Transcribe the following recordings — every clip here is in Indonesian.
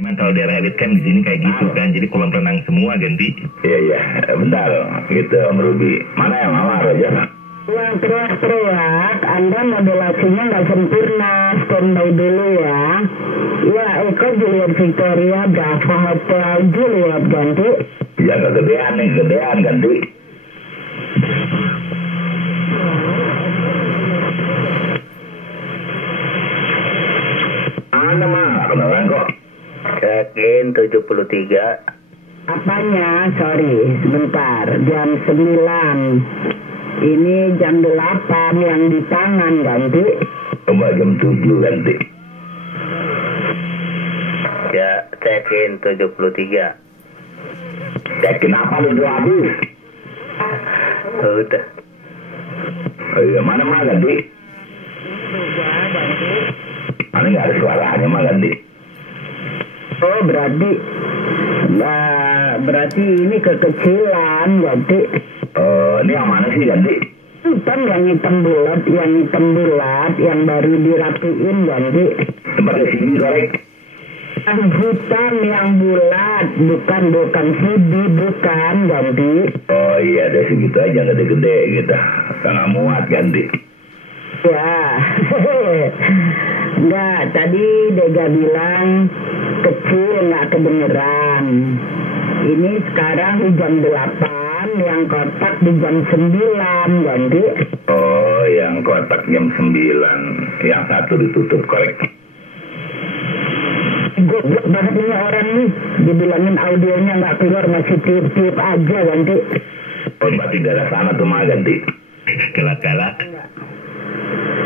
Cuman kalau daerah elit kan di sini kayak gitu kan, jadi kolam renang semua ganti. Iya, bentar gitu Om Ruby. Mana yang mawar aja? Yang teriak-teriak, Anda modulasinya nggak sempurna, standby dulu ya. Ya, Eko Juliet Victoria, Bravo Hotel Juliet ganti. Ya nggak gedean nih, gedean ganti. Mana mah? Kenalan kok. Check-in 73. Apanya? Sorry, sebentar. Jam 9. Ini jam 8 yang di tangan ganti. Coba jam 7 ganti. Ya, check-in 73. Check-in apa lu udah habis? Udah. Iya, mana mah ganti? Mana nggak ada suaranya mah ganti? Oh, berarti ini kekecilan ganti. Ini yang mana sih ganti? Hitam yang hitam bulat, yang baru dirapiin ganti. Tempatnya sini korek. Yang hitam yang bulat, bukan CD, bukan ganti. Oh iya, ada segitu aja gede-gede gitu. Nggak muat ganti. Ya, enggak. Tadi Dega bilang kecil, nggak kedengeran. Ini sekarang di jam 8, yang kotak di jam 9 ganti. Oh, yang kotak jam 9, yang satu ditutup korek. Goblok banget nih orang nih. Dibilangin audionya nggak keluar, masih tiup-tiup aja ganti. Oh, berarti daerah sana tuh mah ganti. Galak-galak.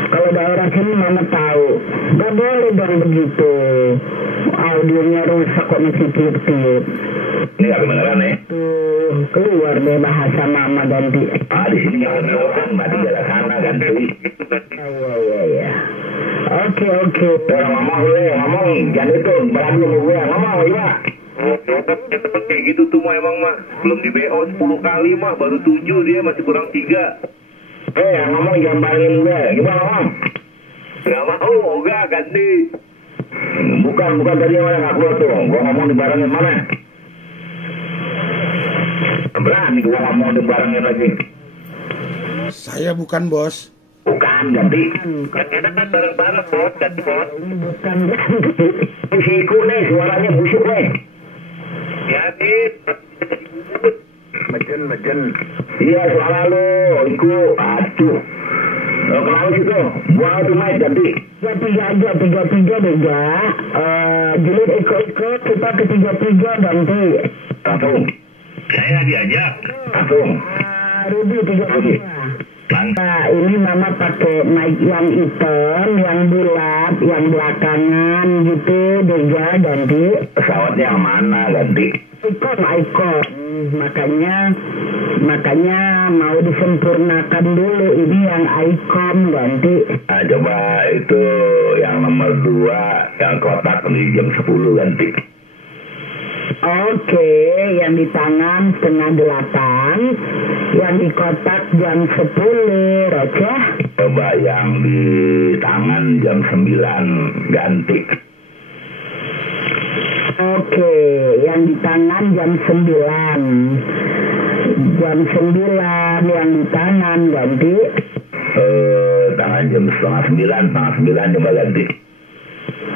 Kalau daerah sini mama tahu. Gak boleh dong begitu. Audionya rusak kok masih tiup-tiup. Ini nggak kebenaran ya? Tuh, keluar deh bahasa mama ganti. Di sini nggak kebenaran, berarti daerah sana ganti. Iya. Oke. Ngomong gue, ngomong. Jangan itu, berani sama gue. Ngomong, iya. Kayak gitu tuh mah emang mah. Belum di BO 10 kali mah, baru 7 dia, masih kurang 3. Ngomong jangan balikin gue. Gimana ngomong? Gak mau, enggak ganti. Bukan tadi yang mana nggak keluar tuh. Gue ngomong di barangin mana? Berani gue ngomong di barangin lagi. Saya bukan bos. Bukan ganti. Enak kan bareng-bareng bos, ganti bos. Bukan ganti. Siku nih suaranya busuk nih. Ya nih. Mejen. Iya suara lu, iku. Aduh. Kenapa sih tuh? Buang itu naik ganti. 33 Dega. Juliet Eko kita ke 33 ganti. Langsung. Saya diajak. Langsung. Ruby 33. Nah, ini mama pakai mic yang hitam, yang bulat, yang belakangan gitu, Dega ganti. Pesawatnya yang mana ganti? Icon. Makanya mau disempurnakan dulu. Ini yang icon ganti. Coba itu yang nomor 2, yang kotak di jam 10 ganti. Oke, yang di tangan setengah 8, yang di kotak jam 10, receh. Coba yang di tangan jam 9 ganti. Oke, yang di tangan jam 9. Jam 9 yang di tangan ganti. Tangan jam setengah 9 coba ganti.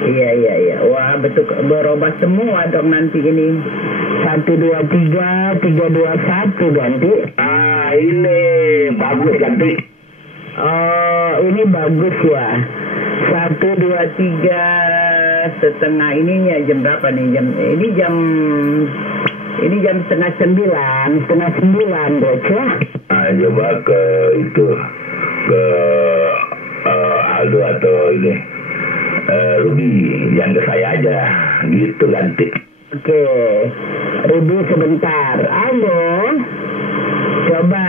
Iya. Wah, betul, berubah semua dong nanti ini. 123 321 ganti. Ini bagus ganti. Oh, ini bagus ya. 123 setengah ininya jam berapa nih? Ini jam setengah 9 bocah. Coba ke itu, ke Aldo atau ini Ruby, yang ke saya aja gitu ganti. Oke, Ruby sebentar. Aldo, coba.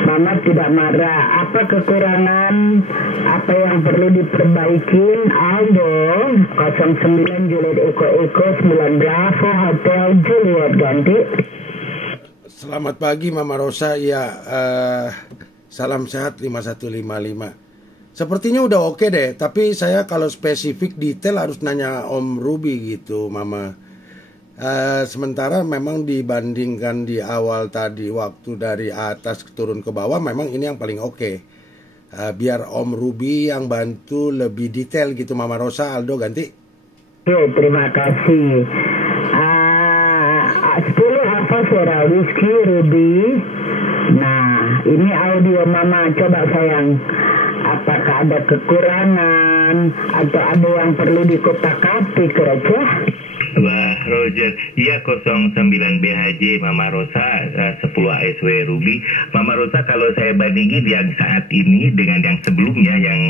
Mama tidak marah. Apa kekurangan? Apa yang perlu diperbaikin? Aldo 09 Juliet Eko 9 Bravo Hotel Juliet ganti. Selamat pagi Mama Rosa. Ya, salam sehat 5155. Sepertinya udah oke deh, tapi saya kalau spesifik detail harus nanya Om Ruby gitu, Mama. Sementara memang dibandingkan di awal tadi waktu dari atas turun ke bawah, memang ini yang paling oke. Biar Om Ruby yang bantu lebih detail gitu, Mama Rosa. Aldo ganti. Oke, terima kasih. 10 apa suara Whiskey Ruby. Nah, ini audio Mama, coba sayang. Apakah ada kekurangan atau ada yang perlu dikotak-katik, Raja? Wah, Roger, iya 09 BHJ Mama Rosa 10 ASW Ruby. Mama Rosa, kalau saya bandingin yang saat ini dengan yang sebelumnya, yang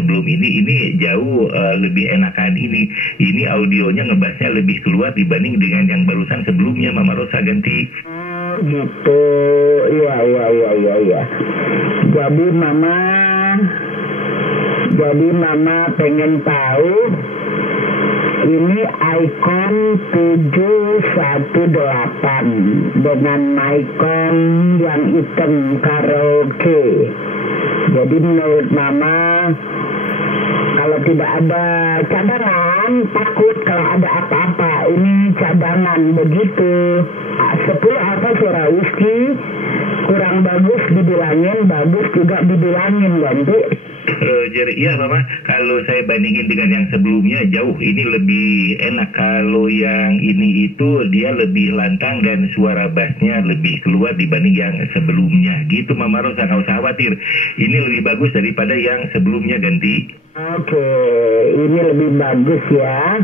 sebelum ini jauh lebih enakan ini. Ini audionya ngebahasnya lebih keluar dibanding dengan yang barusan sebelumnya, Mama Rosa ganti. Gitu, iya. Jadi Mama pengen tahu ini icon 718 dengan icon yang hitam karaoke. Jadi menurut Mama, kalau tidak ada cadangan, takut kalau ada apa-apa. Ini cadangan begitu. 10 apa suara Whiskey, kurang bagus dibilangin, bagus juga dibilangin, ganti. Roger, iya Mama, kalau saya bandingin dengan yang sebelumnya jauh ini lebih enak. Kalau yang ini itu dia lebih lantang dan suara bassnya lebih keluar dibanding yang sebelumnya. Gitu Mama Rosa, nggak usah khawatir. Ini lebih bagus daripada yang sebelumnya ganti. Oke, ini lebih bagus ya.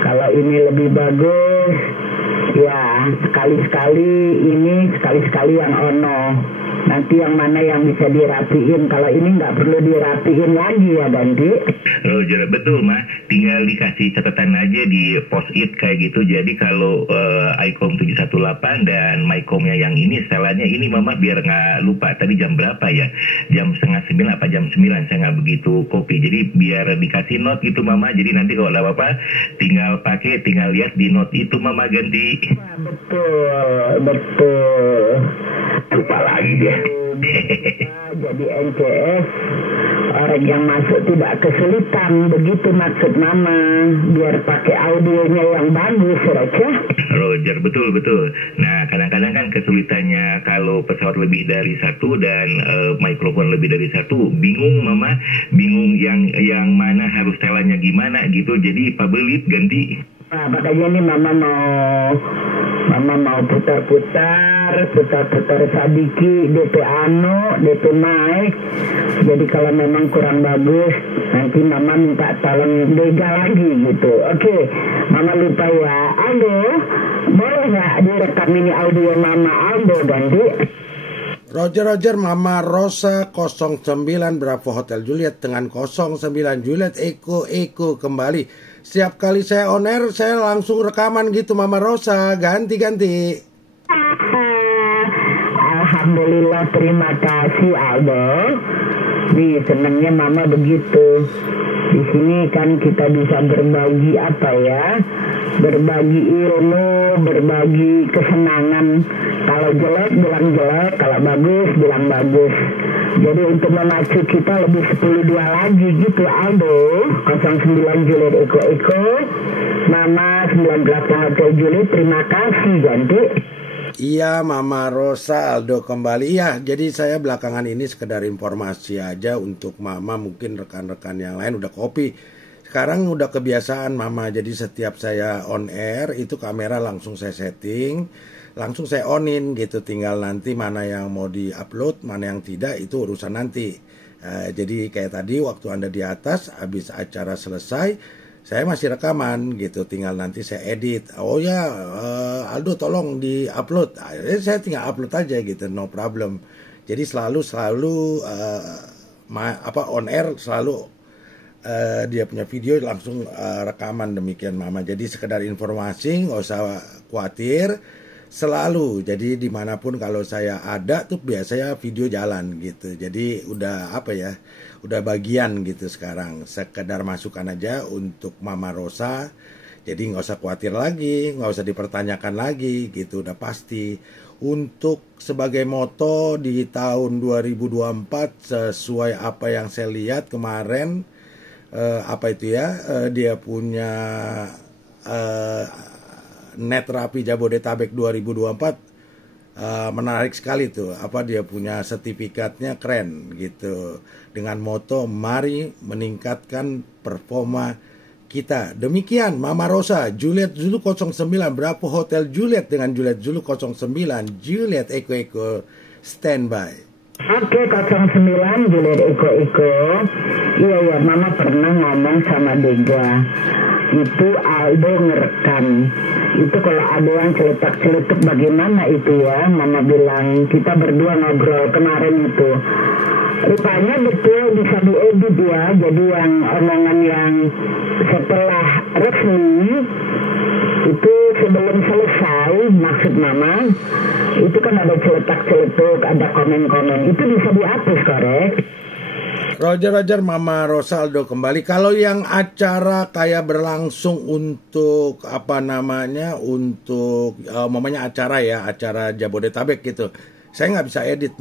Kalau ini lebih bagus, ya sekali-sekali ini, sekali-sekali yang ono. Nanti yang mana yang bisa dirapiin. Kalau ini nggak perlu dirapiin lagi ya, ganti. Roger, betul mah. Tinggal dikasih catatan aja di post-it kayak gitu. Jadi kalau ICOM 718 dan MyCom-nya yang ini, setelannya ini Mama biar nggak lupa. Tadi jam berapa ya? Jam 8:30 apa jam 9? Saya nggak begitu copy. Jadi biar dikasih note gitu Mama. Jadi nanti kalau ada apa-apa tinggal pakai, tinggal lihat di note itu Mama ganti. Betul. Lupa lagi dia. Jadi NCS orang yang masuk tidak kesulitan, begitu maksud Mama, biar pakai audionya yang bagus, Raja. Roger, betul. Nah, kadang-kadang kan kesulitannya kalau pesawat lebih dari satu dan mikrofon lebih dari satu, bingung Mama, bingung yang mana harus setelannya gimana gitu. Jadi pabelit ganti. Nah, makanya ini Mama mau putar Sadiki, DP Ano, DP Mike. Jadi kalau memang kurang bagus, nanti Mama minta tolong Dega lagi gitu. Oke, Mama lupa ya. Aldo, boleh nggak direkam ini audio Mama Aldo ganti? Roger, Mama Rosa 09 Bravo Hotel Juliet dengan 09 Juliet Eko kembali. Setiap kali saya on air, saya langsung rekaman gitu, Mama Rosa. Ganti. Alhamdulillah, terima kasih Aldo. Nih, senangnya Mama begitu. Di sini kan kita bisa berbagi berbagi ilmu, berbagi kesenangan. Kalau jelek bilang jelek, kalau bagus bilang bagus. Jadi untuk memacu kita lebih 10-2 lagi gitu Aldo. 09 Juliet Eko, Mama 98 Hotel Juliet, terima kasih ganti. Iya, Mama Rosa, Aldo kembali. Iya, jadi saya belakangan ini sekedar informasi aja untuk Mama, mungkin rekan-rekan yang lain udah copy. Sekarang udah kebiasaan Mama, jadi setiap saya on air itu kamera langsung saya setting, langsung saya onin gitu. Tinggal nanti mana yang mau di-upload, mana yang tidak, itu urusan nanti. Jadi kayak tadi waktu Anda di atas, habis acara selesai, saya masih rekaman gitu, tinggal nanti saya edit. Oh ya, Aldo tolong di-upload. Saya tinggal upload aja gitu, no problem. Jadi selalu on air selalu dia punya video langsung rekaman, demikian Mama. Jadi sekedar informasi, nggak usah khawatir. Selalu, jadi dimanapun kalau saya ada tuh biasanya video jalan gitu. Jadi udah udah bagian gitu sekarang. Sekedar masukan aja untuk Mama Rosa. Jadi nggak usah khawatir lagi, nggak usah dipertanyakan lagi gitu, udah pasti. Untuk sebagai moto di tahun 2024 sesuai apa yang saya lihat kemarin, dia punya Net Rapi Jabodetabek 2024 menarik sekali tuh, dia punya sertifikatnya keren gitu, dengan moto mari meningkatkan performa kita. Demikian Mama Rosa, Juliet Zulu 09, Bravo Hotel Juliet dengan Juliet Zulu 09, Juliet Eko standby. Oke, 09 Juliet Eko. Iya, Mama pernah ngomong sama Dega. Itu Aldo ngerekam. Itu kalau ada yang celetuk bagaimana itu ya, Mama bilang kita berdua ngobrol kemarin itu. Rupanya betul bisa diedit ya. Jadi yang omongan yang setelah resmi itu sebelum selesai, maksud Mama itu kan ada celetuk, ada komen-komen, itu bisa dihapus, korek. Roger Mama Rosaldo kembali. Kalau yang acara kayak berlangsung untuk acara Jabodetabek gitu, saya nggak bisa edit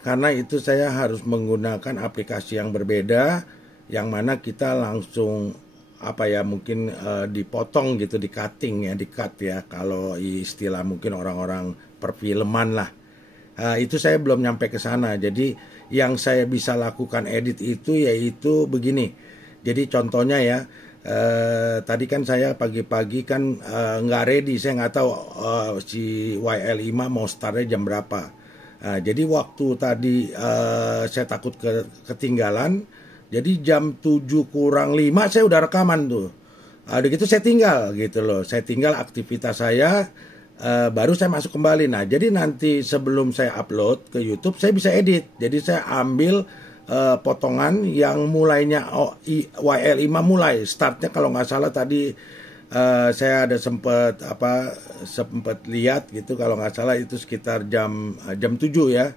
karena itu saya harus menggunakan aplikasi yang berbeda, yang mana kita langsung mungkin dipotong gitu, di cut ya, kalau istilah mungkin orang-orang perfilman lah. Itu saya belum nyampe ke sana. Jadi yang saya bisa lakukan edit itu yaitu begini. Jadi contohnya ya, tadi kan saya pagi-pagi kan nggak ready, saya nggak tahu si YL5 mau startnya jam berapa. Jadi waktu tadi saya takut ketinggalan. Jadi jam 7 kurang 5 saya udah rekaman tuh. Udah gitu saya tinggal gitu loh. Saya tinggal aktivitas saya, baru saya masuk kembali. Nah, jadi nanti sebelum saya upload ke YouTube, saya bisa edit. Jadi saya ambil potongan yang mulainya YL5 mulai. Startnya kalau nggak salah tadi saya ada sempat lihat gitu, kalau nggak salah itu sekitar jam 7 ya.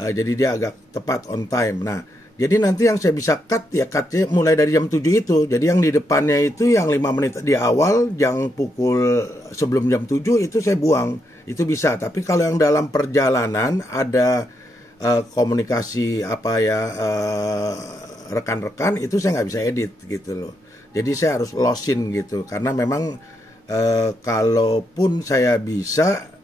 Jadi dia agak tepat on time. Nah, jadi nanti yang saya bisa cutnya mulai dari jam 7 itu. Jadi yang di depannya itu yang 5 menit di awal, yang pukul sebelum jam 7 itu saya buang. Itu bisa. Tapi kalau yang dalam perjalanan ada komunikasi rekan-rekan, itu saya nggak bisa edit gitu loh. Jadi saya harus losin gitu. Karena memang kalaupun saya bisa,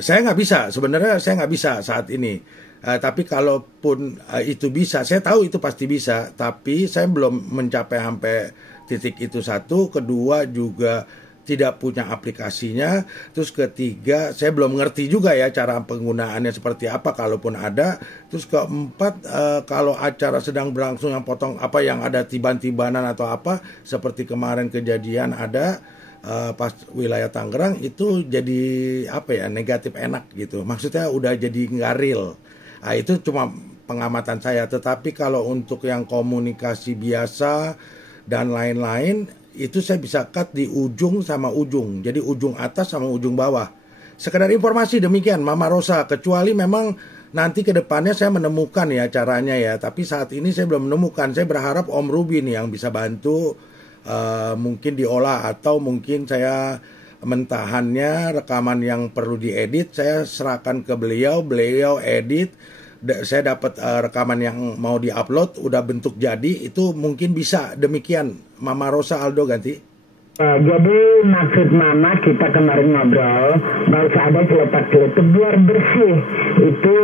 saya nggak bisa. Sebenarnya saya nggak bisa saat ini. Tapi kalaupun itu bisa, saya tahu itu pasti bisa, tapi saya belum mencapai sampai titik itu. Satu, kedua juga tidak punya aplikasinya, terus ketiga saya belum ngerti juga ya cara penggunaannya seperti apa kalaupun ada. Terus keempat, kalau acara sedang berlangsung yang yang ada tiban-tibanan atau seperti kemarin kejadian ada pas wilayah Tangerang, itu jadi negatif enak gitu, maksudnya udah jadi nggak real. Itu cuma pengamatan saya. Tetapi kalau untuk yang komunikasi biasa dan lain-lain, itu saya bisa cut di ujung sama ujung. Jadi ujung atas sama ujung bawah. Sekedar informasi demikian Mama Rosa. Kecuali memang nanti ke depannya saya menemukan ya caranya ya. Tapi saat ini saya belum menemukan. Saya berharap Om Ruby nih yang bisa bantu, mungkin diolah, atau mungkin saya mentahannya, rekaman yang perlu diedit saya serahkan ke beliau edit. Saya dapat rekaman yang mau diupload udah bentuk jadi, itu mungkin bisa. Demikian Mama Rosa Aldo ganti. Jadi maksud Mama, kita kemarin ngobrol, nggak usah ada celetak-celetuk, biar bersih. Itu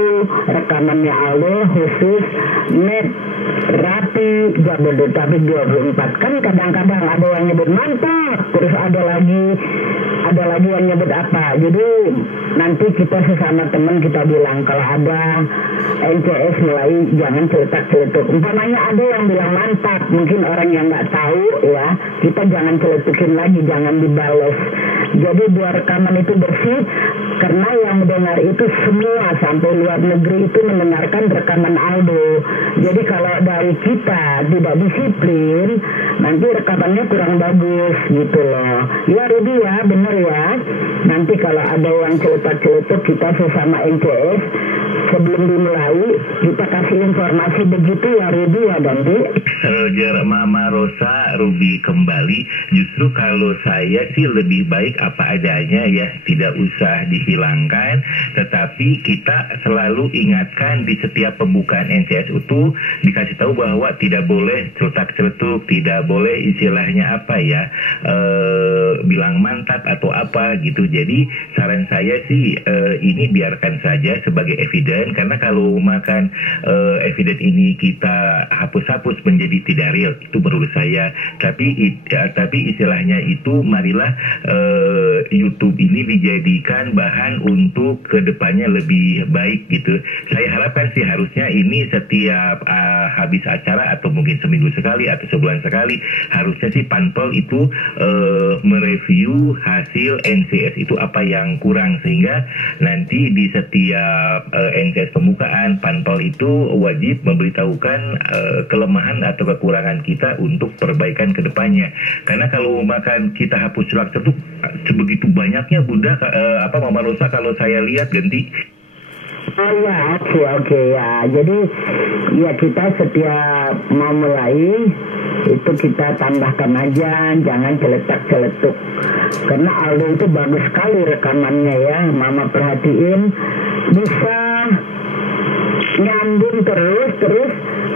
rekamannya Aldo khusus Net Rapi Jabodetabek 24. Kan kadang-kadang ada yang nyebut mantap, terus ada lagi yang nyebut apa. Jadi nanti kita sesama teman kita bilang kalau ada NCS mulai jangan celetak-celetuk. Umpamanya ada yang bilang mantap, mungkin orang yang nggak tahu ya, kita jangan celetukin lagi, jangan dibales. Jadi biar rekaman itu bersih, karena yang mendengar itu semua sampai luar negeri itu mendengarkan rekaman Aldo. Jadi kalau dari kita tidak disiplin, nanti rekamannya kurang bagus gitu loh. Ya Rudy ya, bener ya. Nanti kalau ada yang celetuk-celetuk kita sesama NCS sebelum dimulai kita kasih informasi begitu ya Rudy ya Ganti. Roger, Mama Rosa, Ruby kembali. Justru kalau saya sih lebih baik apa adanya ya, tidak usah dihilangkan, tetapi kita selalu ingatkan di setiap pembukaan NCS itu dikasih tahu bahwa tidak boleh celetak-celetuk, tidak boleh istilahnya apa ya, bilang mantap atau apa gitu. Jadi saran saya sih ini biarkan saja sebagai evidence, karena kalau makan evidence ini kita hapus-hapus menjadi tidak real, itu menurut saya. Tapi istilahnya itu marilah YouTube ini dijadikan bahan untuk kedepannya lebih baik gitu. Saya harapkan sih harusnya ini setiap habis acara atau mungkin seminggu sekali atau sebulan sekali, harusnya sih Panpel itu mereview hasil NCS itu apa yang kurang, sehingga nanti di setiap NCS pembukaan Panpel itu wajib memberitahukan kelemahan atau kekurangan kita untuk perbaikan ke depannya. Karena kalau makan kita hapus celak-celuk sebegitu banyaknya Bunda, Mama Rosa, kalau saya lihat Ganti. Oh ya, oke ya. Jadi ya kita setiap mau mulai itu kita tambahkan aja, jangan celetak-celetuk. Karena Aldo itu bagus sekali rekamannya ya. Mama perhatiin bisa nyambung terus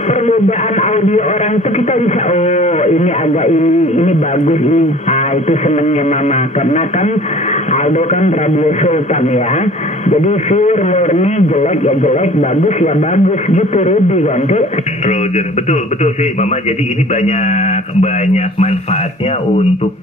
perbedaan audio orang itu kita bisa, oh ini agak ini bagus ini. Itu senengnya Mama, karena kan Aldo kan radio Sultan ya. Jadi pure murni, jelek ya jelek, bagus ya bagus gitu Rudy Ganti. Roger, betul sih Mama. Jadi ini banyak manfaatnya untuk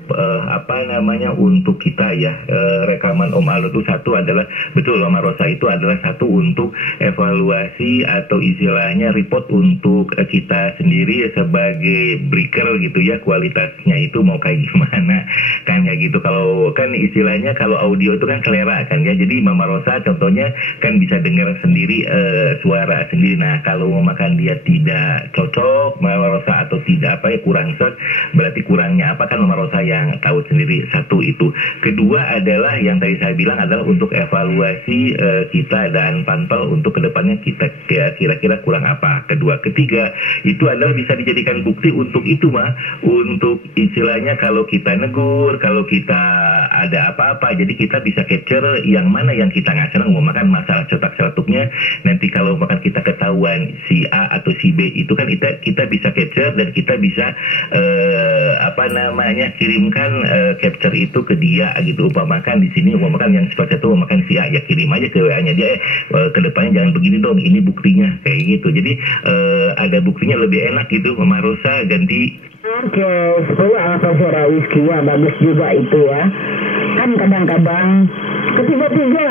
untuk kita ya. Rekaman Om Aldo itu satu adalah, betul Mama Rosa, itu adalah satu untuk evaluasi atau istilahnya report untuk kita sendiri sebagai breaker gitu ya, kualitasnya itu mau kayak gimana kan ya gitu. Kalau kan istilahnya kalau audio itu kan selera kan ya. Jadi Mama Rosa contohnya kan bisa dengar sendiri suara sendiri. Nah kalau makan dia tidak cocok Mama Rosa atau tidak kurang set, berarti kurangnya apa kan Mama Rosa yang tahu sendiri. Satu itu. Kedua adalah yang tadi saya bilang adalah untuk evaluasi kita dan Panpel untuk kedepannya kita kira-kira kurang apa. Kedua, ketiga itu adalah bisa dijadikan bukti untuk itu untuk istilahnya kalau kita negur, kalau kita ada apa-apa, jadi kita bisa capture yang mana yang kita nggak senang. Mau makan masalah cetak-celetuknya, nanti kalau makan kita ketahuan si A atau si B itu kan kita bisa capture dan kita bisa kirimkan capture itu ke dia gitu. Umpamakan di sini umpamakan yang seperti itu umpamakan si A, ya kirim aja ke WA-nya dia, kedepannya jangan begini dong, ini buktinya kayak gitu. Jadi ada buktinya lebih enak gitu. Mama Rosa Ganti. Oke, 10 Alfazera Whisky ya, bagus juga itu ya. Kan kadang-kadang ketiga-tiga.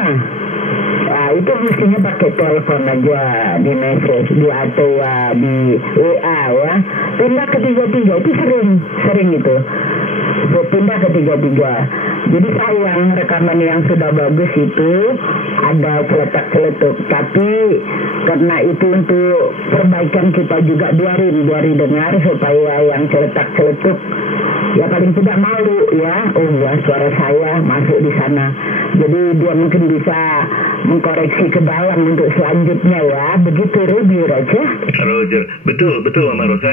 Nah, itu mestinya pakai telepon aja, di message, di atau di WA ya. Pindah ketiga-tiga, itu sering itu. Pindah ketiga-tiga. Jadi sayang rekaman yang sudah bagus itu ada celetak-celetuk. Tapi karena itu untuk perbaikan kita juga biarin dengar supaya yang celetak-celetuk ya paling tidak malu ya. Oh ya, suara saya masuk di sana. Jadi dia mungkin bisa mengkoreksi ke dalam untuk selanjutnya ya. Begitu Ruby Roger. Betul Mama Rosa.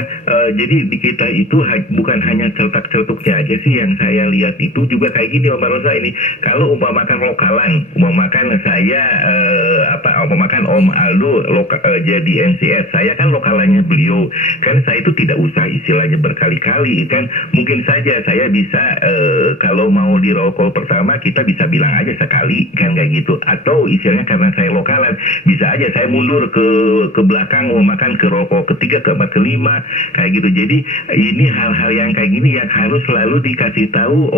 Jadi di kita itu bukan hanya celetak-celetuknya aja sih yang saya lihat, itu juga kayak gini Mama Rosa ini. Kalau umpamakan lokalan, umpamakan saya umpamakan Om Aldo jadi NCS, saya kan lokalannya beliau. Kan saya itu tidak usah istilahnya berkali-kali kan. Mungkin saja saya bisa kalau mau di roll call pertama kita bisa bilang aja sekali kan kayak gitu. Atau istilahnya karena saya lokalan bisa aja saya mundur ke belakang makan ke roll call ketiga, keempat, kelima kayak gitu. Jadi ini hal-hal yang kayak gini yang harus selalu dikasih tahu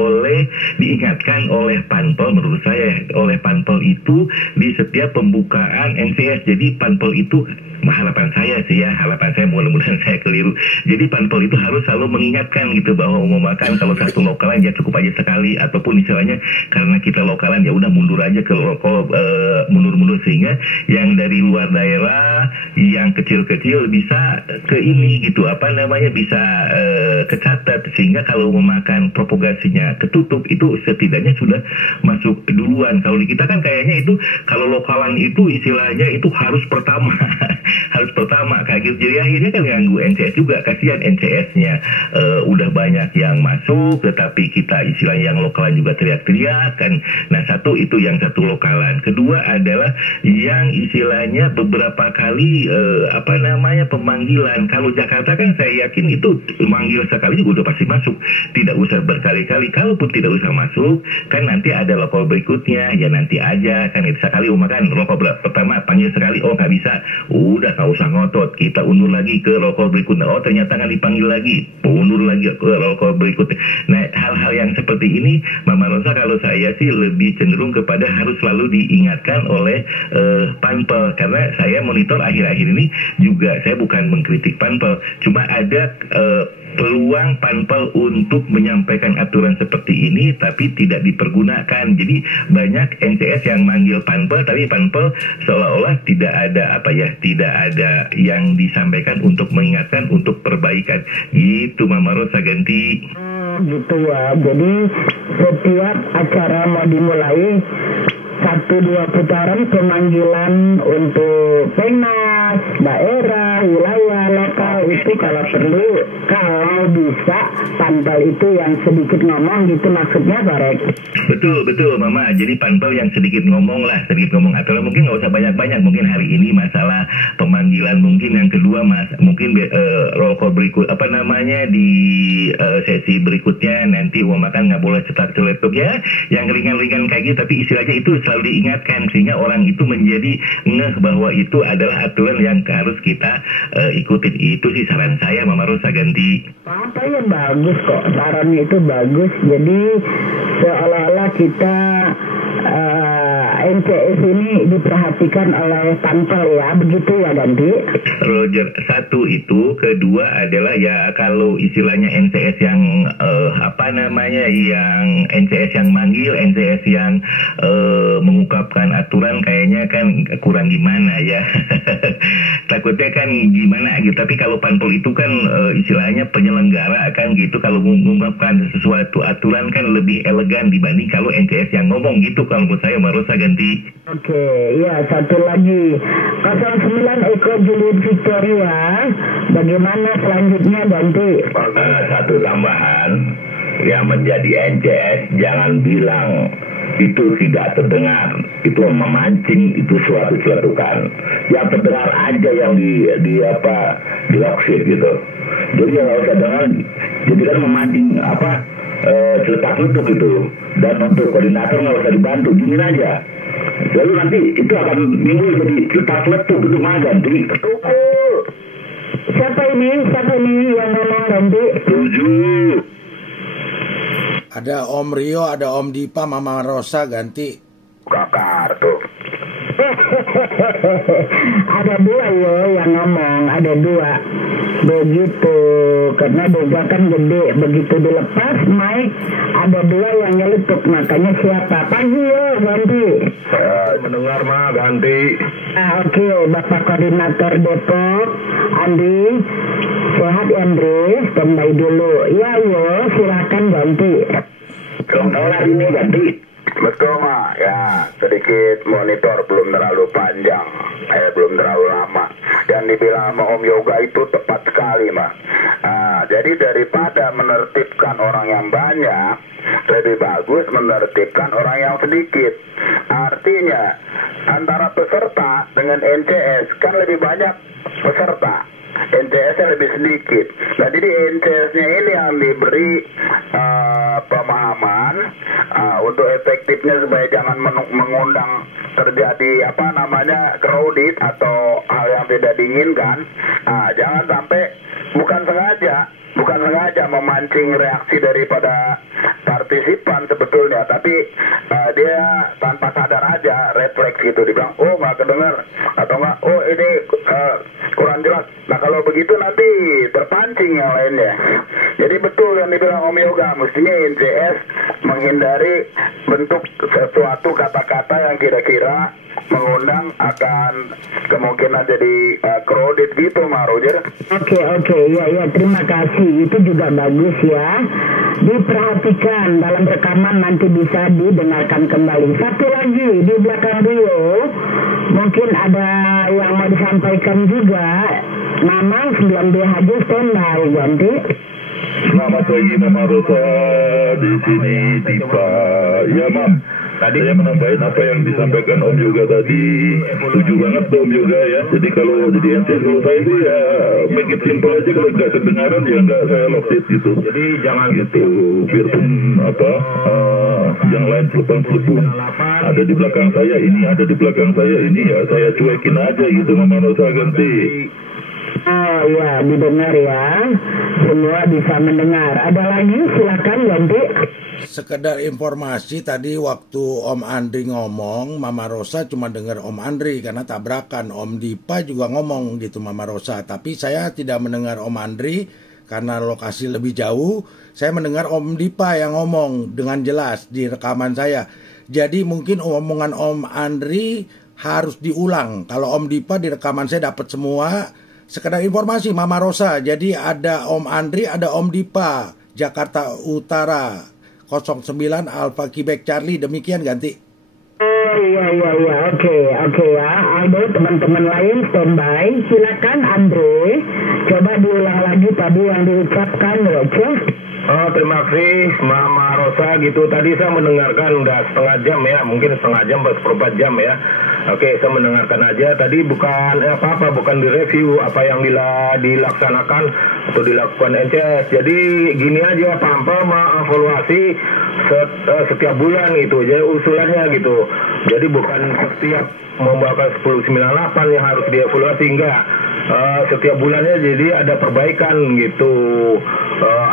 diingatkan oleh Panpel. Menurut saya oleh Panpel itu di setiap pembukaan NCS. Jadi panpel itu, harapan saya sih ya, harapan saya mudah-mudahan saya keliru. Jadi panpel itu harus selalu mengingatkan gitu bahwa mau makan kalau satu lokalan ya cukup aja sekali, ataupun istilahnya karena kita lokalan ya udah mundur aja ke lokal, mundur-mundur, sehingga yang dari luar daerah yang kecil-kecil bisa ke ini gitu, bisa kecatat, sehingga kalau memakan propagasinya ketutup itu setidaknya sudah masuk duluan. Kalau di kita kan kayaknya itu kalau lokalan itu istilahnya itu harus pertama harus pertama kayak gitu. Jadi akhirnya kan ganggu NCS juga, kasihan NCS-nya udah banyak yang masuk, tetapi kita istilahnya yang lokalan juga teriak-teriak kan. Nah, satu itu yang satu lokalan. Kedua adalah yang istilahnya beberapa kali pemanggilan. Kalau Jakarta kan saya yakin itu manggil sekali juga udah pasti masuk, tidak usah berkali-kali. Kalaupun tidak usah masuk kan nanti ada lokal berikutnya, ya nanti aja kan, itu sekali makan lokal pertama panggil sekali, oh nggak bisa, udah nggak usah ngotot, kita undur lagi ke lokal berikutnya. Oh ternyata nggak dipanggil lagi, undur lagi ke lokal berikutnya. Nah, hal-hal yang seperti ini Mama Rosa kalau saya sih lebih cenderung kepada harus selalu diingatkan oleh panpel, karena saya monitor akhir-akhir ini juga, saya bukan mengkritik panpel, cuma ada peluang panpel untuk menyampaikan aturan seperti ini tapi tidak dipergunakan. Jadi banyak NCS yang manggil panpel tapi panpel seolah-olah tidak ada yang disampaikan untuk mengingatkan, untuk perbaikan. Gitu Mama Rosa Ganti. Gitu ya. Jadi setiap acara mau dimulai 1-2 putaran pemanggilan untuk Pengnas, daerah, wilayah, lokal itu kalau perlu, kalau bisa panpel itu yang sedikit ngomong gitu, maksudnya Barek. Betul Mama, jadi panpel yang sedikit ngomong atau mungkin nggak usah banyak-banyak, mungkin hari ini masalah pemanggilan, mungkin yang kedua mungkin roll call berikut di sesi berikutnya nanti uang makan nggak boleh cetak laptop ya, yang ringan-ringan kayak gitu, tapi istilahnya itu selalu diingatkan sehingga orang itu menjadi ngeh bahwa itu adalah aturan yang harus kita ikutin. Itu sih saran saya Mama Rosa Ganti. Apa ya, bagus kok, sarannya itu bagus. Jadi seolah-olah kita NCS ini diperhatikan oleh panpel ya, begitu ya Ganti? Roger, satu itu. Kedua adalah ya kalau istilahnya NCS yang yang NCS yang manggil, NCS yang mengungkapkan aturan kayaknya kan kurang gimana ya. Takutnya kan gimana gitu. Tapi kalau panpel itu kan istilahnya penyelenggara kan gitu, kalau mengungkapkan sesuatu aturan kan lebih elegan dibanding kalau NCS yang ngomong gitu kalau menurut saya. Marosa Ganti. Oke, ya satu lagi 09 Eko Juliet Victoria, bagaimana selanjutnya Ganti? Satu tambahan yang menjadi NCS, jangan bilang itu tidak terdengar, itu memancing, itu suatu kan yang terdengar aja yang diloksir gitu. Jadi yang nggak usah dengar, jadi kan memancing celetak letuk gitu. Dan untuk koordinator nggak usah dibantu, gini aja. Lalu nanti itu akan timbul jadi celetak letuk, itu mah Ganti. Siapa ini yang ngomong Ganti? Setuju. Ada Om Rio, ada Om Dipa, Mama Rosa Ganti. Kakar tuh. Ada 2 ya yang ngomong, ada 2 begitu, karena Dega kan gede, begitu dilepas mic ada 2 yang nyeletuk, makanya siapa? Pagi ya Ganti. Mendengar mah Ganti. Oke, Bapak Koordinator Depok Andi, sehat ya Andre, standby dulu ya. Silakan Ganti. Kelar ini Ganti. Betul mah, ya sedikit monitor, belum terlalu panjang, belum terlalu lama. Dan dibilang sama Om Yoga itu tepat sekali mah. Jadi daripada menertibkan orang yang banyak, lebih bagus menertibkan orang yang sedikit. Artinya antara peserta dengan NCS kan lebih banyak peserta, NCS-nya lebih sedikit. Nah, jadi NCS-nya ini yang diberi pemahaman untuk efektifnya supaya jangan mengundang terjadi crowded atau hal yang tidak diinginkan. Jangan sampai bukan sengaja bukan sengaja memancing reaksi daripada partisipan sebetulnya, tapi dia tanpa sadar aja refleks gitu, dibilang oh nggak kedengar atau nggak oh ini kurang jelas. Nah kalau begitu nanti terpancing yang lainnya. Jadi betul yang dibilang Om Yoga, mestinya NCS menghindari bentuk sesuatu kata-kata yang kira-kira mengundang akan kemungkinan jadi crowded gitu, Mak Roger. Oke, ya terima kasih, itu juga bagus ya. Diperhatikan dalam rekaman, nanti bisa didengarkan kembali. Satu lagi di belakang Rio, mungkin ada yang mau disampaikan juga. Mama 9B Haji standby ganti. Selamat pagi Mama Rosa, di sini Dipa. Ya Mam, tadi saya menambahin apa yang disampaikan Om Yoga tadi. Setuju banget Om Yoga ya. Jadi kalau jadi NCS kalau saya sih ya make it simple aja, kalau nggak kedengaran ya nggak saya lock it gitu. Jadi jangan gitu, biarpun yang lain telepon ada di belakang saya ini, ada di belakang saya ini ya saya cuekin aja gitu Mama Rosa ganti. Oh ya, didengar ya. Semua bisa mendengar. Ada lagi? Silakan ganti. Sekedar informasi, tadi waktu Om Andri ngomong, Mama Rosa cuma dengar Om Andri karena tabrakan. Om Dipa juga ngomong gitu Mama Rosa. Tapi saya tidak mendengar Om Andri karena lokasi lebih jauh. Saya mendengar Om Dipa yang ngomong dengan jelas di rekaman saya. Jadi mungkin omongan Om Andri harus diulang. Kalau Om Dipa di rekaman saya dapat semua. Sekedar informasi Mama Rosa, jadi ada Om Andri, ada Om Dipa, Jakarta Utara 09 Alpha Quebec Charlie, demikian ganti. Iya, oke ya. Aldo, teman-teman lain standby. Silakan Andre, coba diulang lagi tadi yang diucapkan Roce. Oh, terima kasih Mama Rosa gitu. Tadi saya mendengarkan udah setengah jam ya, mungkin setengah jam atau seperempat jam ya. Oke, saya mendengarkan aja. Tadi bukan apa-apa, bukan direview apa yang dilaksanakan atau dilakukan NCS. Jadi gini aja, Pampa mengevaluasi setiap bulan gitu. Jadi usulannya gitu. Jadi bukan setiap membawa 1098 yang harus dievaluasi, enggak. Setiap bulannya jadi ada perbaikan gitu,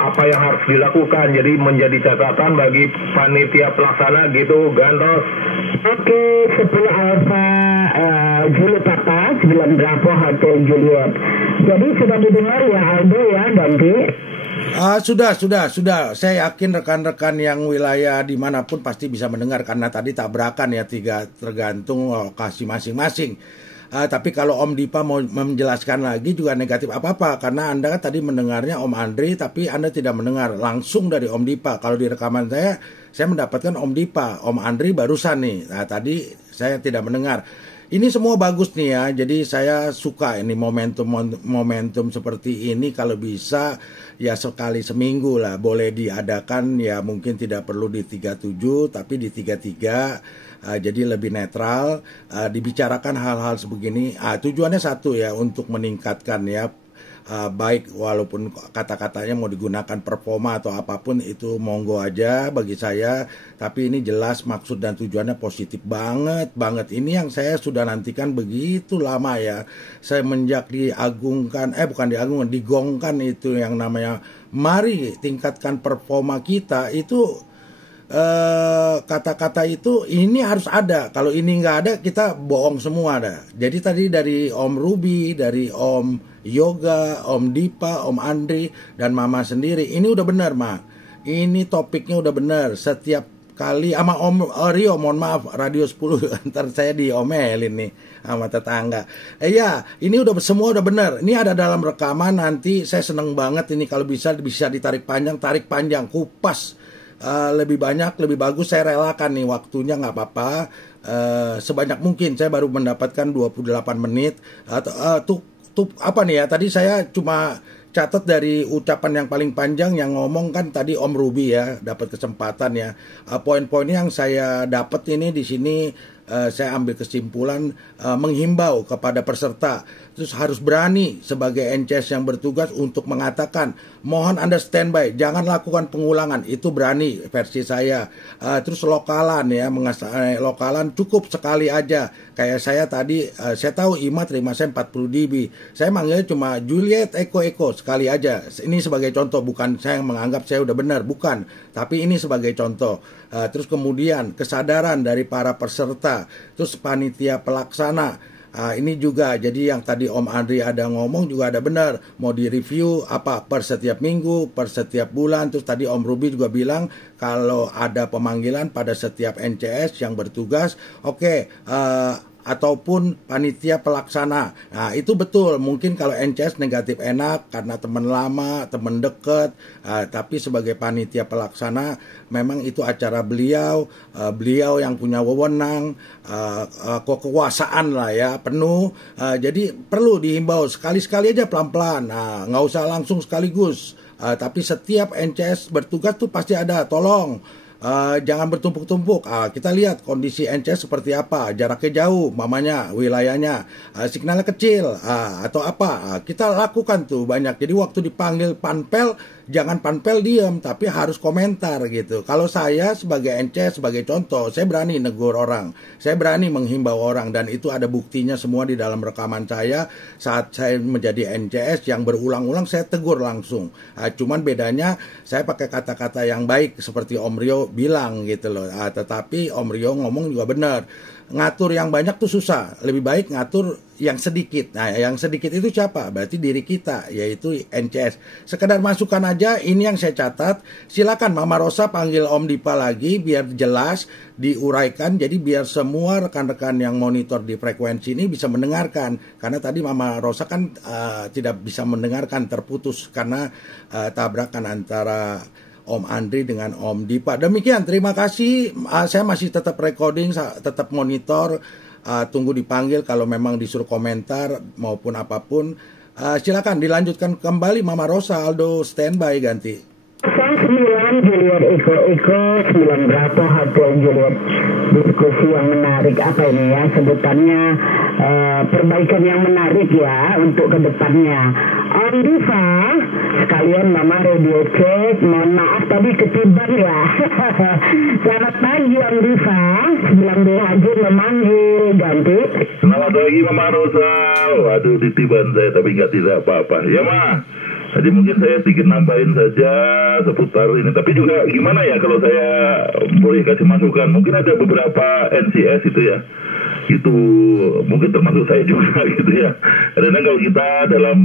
apa yang harus dilakukan, jadi menjadi catatan bagi panitia pelaksana gitu, Gantos. Oke, 10 Alpha Juliet Papa 9 Bravo Hotel Juliet. Jadi sudah didengar ya Aldo ya ganti. Sudah. Saya yakin rekan-rekan yang wilayah dimanapun pasti bisa mendengar karena tadi tabrakan ya, tergantung lokasi masing-masing. Tapi kalau Om Dipa mau menjelaskan lagi juga negatif apa-apa, karena Anda kan tadi mendengarnya Om Andri, tapi Anda tidak mendengar langsung dari Om Dipa. Kalau di rekaman saya mendapatkan Om Dipa, Om Andri barusan nih. Nah tadi saya tidak mendengar. Ini semua bagus nih ya, jadi saya suka ini momentum seperti ini. Kalau bisa ya sekali seminggu lah boleh diadakan, ya mungkin tidak perlu di 37 tapi di 33. Jadi lebih netral, dibicarakan hal-hal sebegini. Tujuannya satu ya, untuk meningkatkan ya, baik walaupun kata-katanya mau digunakan performa atau apapun itu monggo aja bagi saya. Tapi ini jelas maksud dan tujuannya positif banget. Ini yang saya sudah nantikan begitu lama ya. Semenjak digongkan itu yang namanya mari tingkatkan performa kita itu. Kata-kata itu ini harus ada. Kalau ini nggak ada kita bohong semua dah. Jadi tadi dari Om Ruby, dari Om Yoga, Om Dipa, Om Andri dan Mama sendiri ini udah benar Ma. Ini topiknya udah benar. Setiap kali sama Om Rio, mohon maaf Radio 10 ntar saya diomelin nih sama tetangga. Ya ini semua udah benar. Ini ada dalam rekaman, nanti saya seneng banget ini kalau bisa ditarik panjang, kupas. Lebih banyak, lebih bagus, saya relakan nih waktunya, nggak apa-apa, sebanyak mungkin. Saya baru mendapatkan 28 menit apa nih ya, tadi saya cuma catat dari ucapan yang paling panjang yang ngomong kan tadi Om Ruby ya, dapat kesempatan ya. Poin-poin yang saya dapat ini di sini saya ambil kesimpulan menghimbau kepada peserta, terus harus berani sebagai NCS yang bertugas untuk mengatakan mohon Anda standby, jangan lakukan pengulangan. Itu berani versi saya. Terus lokalan ya, lokalan cukup sekali aja. Kayak saya tadi, saya tahu IMA terima saya 40 dB. Saya manggilnya cuma Juliet Eko sekali aja. Ini sebagai contoh, bukan saya yang menganggap saya udah benar, bukan. Tapi ini sebagai contoh. Terus kemudian kesadaran dari para peserta, terus panitia pelaksana. Ini juga, jadi yang tadi Om Andri ada ngomong juga ada benar, mau direview apa per setiap minggu, per setiap bulan. Terus tadi Om Ruby juga bilang kalau ada pemanggilan pada setiap NCS yang bertugas, ataupun panitia pelaksana. Nah, itu betul. Mungkin kalau NCS negatif enak karena teman lama, teman dekat, tapi sebagai panitia pelaksana memang itu acara beliau yang punya wewenang, kekuasaan lah ya, penuh. Jadi perlu dihimbau sekali-sekali aja pelan-pelan. Nggak usah langsung sekaligus. Tapi setiap NCS bertugas tuh pasti ada, tolong. Jangan bertumpuk-tumpuk. Kita lihat kondisi NCS seperti apa, jaraknya jauh, mamanya, wilayahnya, signalnya kecil, atau apa. Kita lakukan tuh banyak. Jadi waktu dipanggil panpel, jangan panpel diam, tapi harus komentar gitu. Kalau saya sebagai NCS, sebagai contoh, saya berani negur orang, saya berani menghimbau orang, dan itu ada buktinya semua di dalam rekaman saya. Saat saya menjadi NCS yang berulang-ulang, saya tegur langsung. Cuman bedanya saya pakai kata-kata yang baik seperti Om Rio bilang gitu loh. Tetapi Om Rio ngomong juga benar. Ngatur yang banyak tuh susah. Lebih baik ngatur yang sedikit. Nah, yang sedikit itu siapa? Berarti diri kita, yaitu NCS. Sekedar masukan aja, ini yang saya catat. Silakan Mama Rosa panggil Om Dipa lagi biar jelas diuraikan. Jadi biar semua rekan-rekan yang monitor di frekuensi ini bisa mendengarkan. Karena tadi Mama Rosa kan tidak bisa mendengarkan, terputus karena tabrakan antara Om Andri dengan Om Dipa. Demikian, terima kasih. Saya masih tetap recording, tetap monitor. Tunggu dipanggil kalau memang disuruh komentar maupun apapun. Silakan dilanjutkan kembali Mama Rosa. Aldo standby ganti. 9 Juliet Eko 9 berapa Hotel Juliet. Diskusi yang menarik apa ini ya sebutannya, perbaikan yang menarik ya untuk kedepannya. Om Diva sekalian Mama radio cek, mohon maaf tadi ketiban ya. Selamat pagi Om Diva, 9 hadir memanggil ganti. Selamat pagi Mama Rosa. Waduh, ditiban saya tapi tidak apa-apa ya Ma. Jadi mungkin saya sedikit nambahin saja seputar ini. Tapi juga gimana ya kalau saya boleh kasih masukan. Mungkin ada beberapa NCS itu ya. Itu mungkin termasuk saya juga gitu ya. Karena kalau kita dalam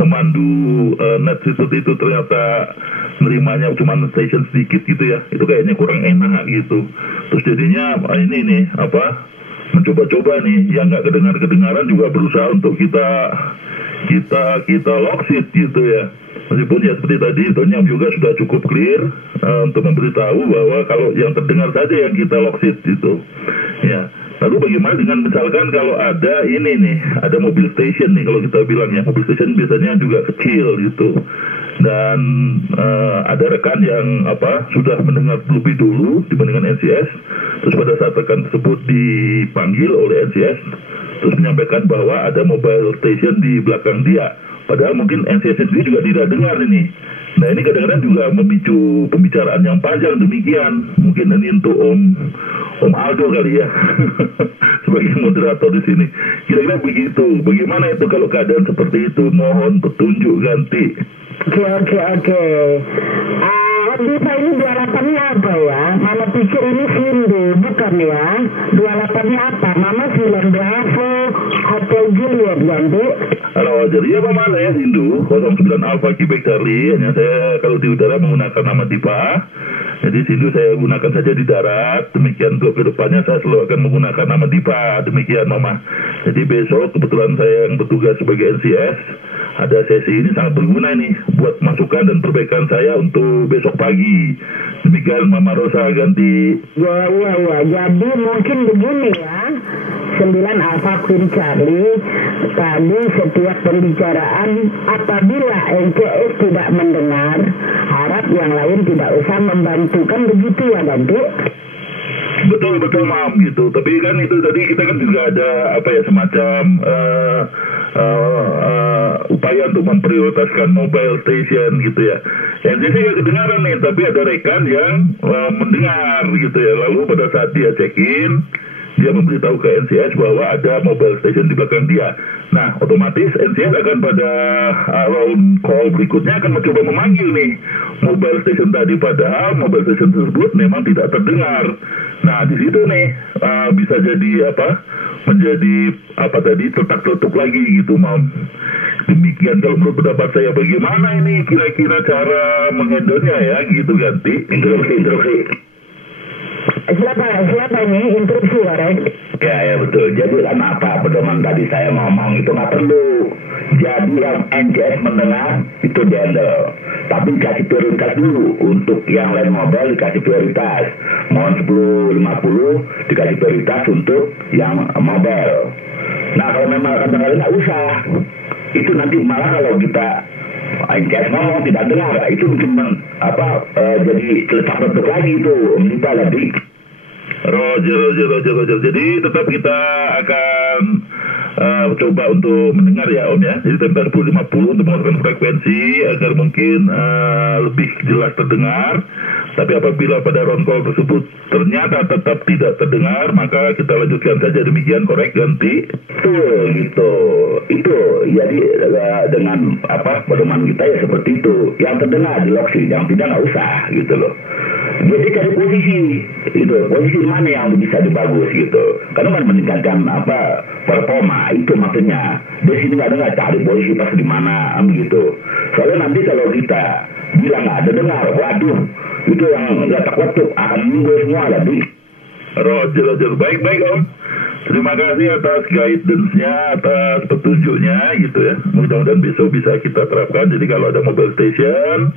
memandu net itu ternyata nerimanya cuma station sedikit gitu ya. Itu kayaknya kurang enak gitu. Terus jadinya ini nih mencoba-coba nih yang nggak kedengaran juga berusaha untuk kita locksit gitu ya. Meskipun ya seperti tadi Tonyam juga sudah cukup clear untuk memberitahu bahwa kalau yang terdengar saja yang kita locksit gitu ya. Lalu bagaimana dengan misalkan kalau ada ini nih, ada mobil station nih, kalau kita bilang ya mobil station biasanya juga kecil gitu. Dan ada rekan yang sudah mendengar lebih dulu dibandingkan NCS, terus pada saat rekan tersebut dipanggil oleh NCS terus menyampaikan bahwa ada mobile station di belakang dia, padahal mungkin NCS sendiri juga tidak dengar ini. Nah ini kadang-kadang juga memicu pembicaraan yang panjang demikian. Mungkin ini untuk Om Aldo kali ya sebagai moderator di sini. Kira-kira begitu. Bagaimana itu kalau keadaan seperti itu? Mohon petunjuk ganti. Oke. Diva ini 28-nya apa ya? Mama pikir ini Hindu, bukan ya? 28-nya apa? Mama 9 Bravo Hotel Juliet ganti. Halo, jadi ya Mama saya Hindu 09 Alpha Quebec Charlie. Hanya saya kalau di udara menggunakan nama Dipa. Jadi Hindu saya gunakan saja di darat. Demikian untuk kedepannya saya selalu akan menggunakan nama Dipa. Demikian Mama. Jadi besok kebetulan saya yang bertugas sebagai NCS. Ada sesi ini sangat berguna nih buat masukan dan perbaikan saya untuk besok pagi. Demikian Mama Rosa ganti. Ya. Jadi mungkin begini ya. 9 Alpha Queen Charlie. Tadi setiap pembicaraan apabila NCS tidak mendengar, harap yang lain tidak usah membantu. Kan begitu ya ganti? Betul Mam gitu. Tapi kan itu tadi kita kan juga ada apa ya semacam upaya untuk memprioritaskan mobile station gitu ya. NCC gak kedengaran nih, tapi ada rekan yang mendengar gitu ya. Lalu pada saat dia check-in, dia memberitahu ke NCS bahwa ada mobile station di belakang dia. Nah, otomatis NCS akan pada round call berikutnya akan mencoba memanggil nih mobile station tadi, padahal mobile station tersebut memang tidak terdengar. Nah, di situ nih bisa jadi menjadi letak-letuk lagi gitu, Mam. Demikian kalau menurut pendapat saya. Bagaimana ini kira-kira cara menghandlenya ya gitu, ganti interupsi. Siapa ini interupsi, Warek? Ya betul. Jadi kan apa pedoman tadi saya ngomong itu nggak perlu. Jadi yang NCS mendengar itu dihandle, tapi dikasih prioritas dulu. Untuk yang lain mobile dikasih prioritas. Mohon 10.50 dikasih prioritas untuk yang mobile. Nah kalau memang kadang-kadang nggak usah, itu nanti malah kalau kita NCS ngomong tidak dengar, itu bikin jadi letak-letuk lagi itu minta lagi. Roger. Jadi tetap kita akan coba untuk mendengar ya Om ya. Jadi tempel 1050 untuk menggunakan frekuensi agar mungkin lebih jelas terdengar. Tapi apabila pada round call tersebut ternyata tetap tidak terdengar, maka kita lanjutkan saja. Demikian, korek, ganti. Betul gitu. Itu jadi dengan pedoman kita ya seperti itu. Yang terdengar di lock, yang tidak nggak usah gitu loh. Jadi cari posisi mana yang bisa dibagus gitu. Karena kan meningkatkan performa itu maksudnya. Di sini nggak dengar, cari posisi pas di mana gitu. Soalnya nanti kalau kita bilang nggak ada dengar, waduh, itu yang letak-letuk akan minggu semua lagi. Roger. Baik Om. Terima kasih atas guidance-nya, atas petunjuknya gitu ya. Mudah-mudahan besok bisa kita terapkan. Jadi kalau ada mobile station,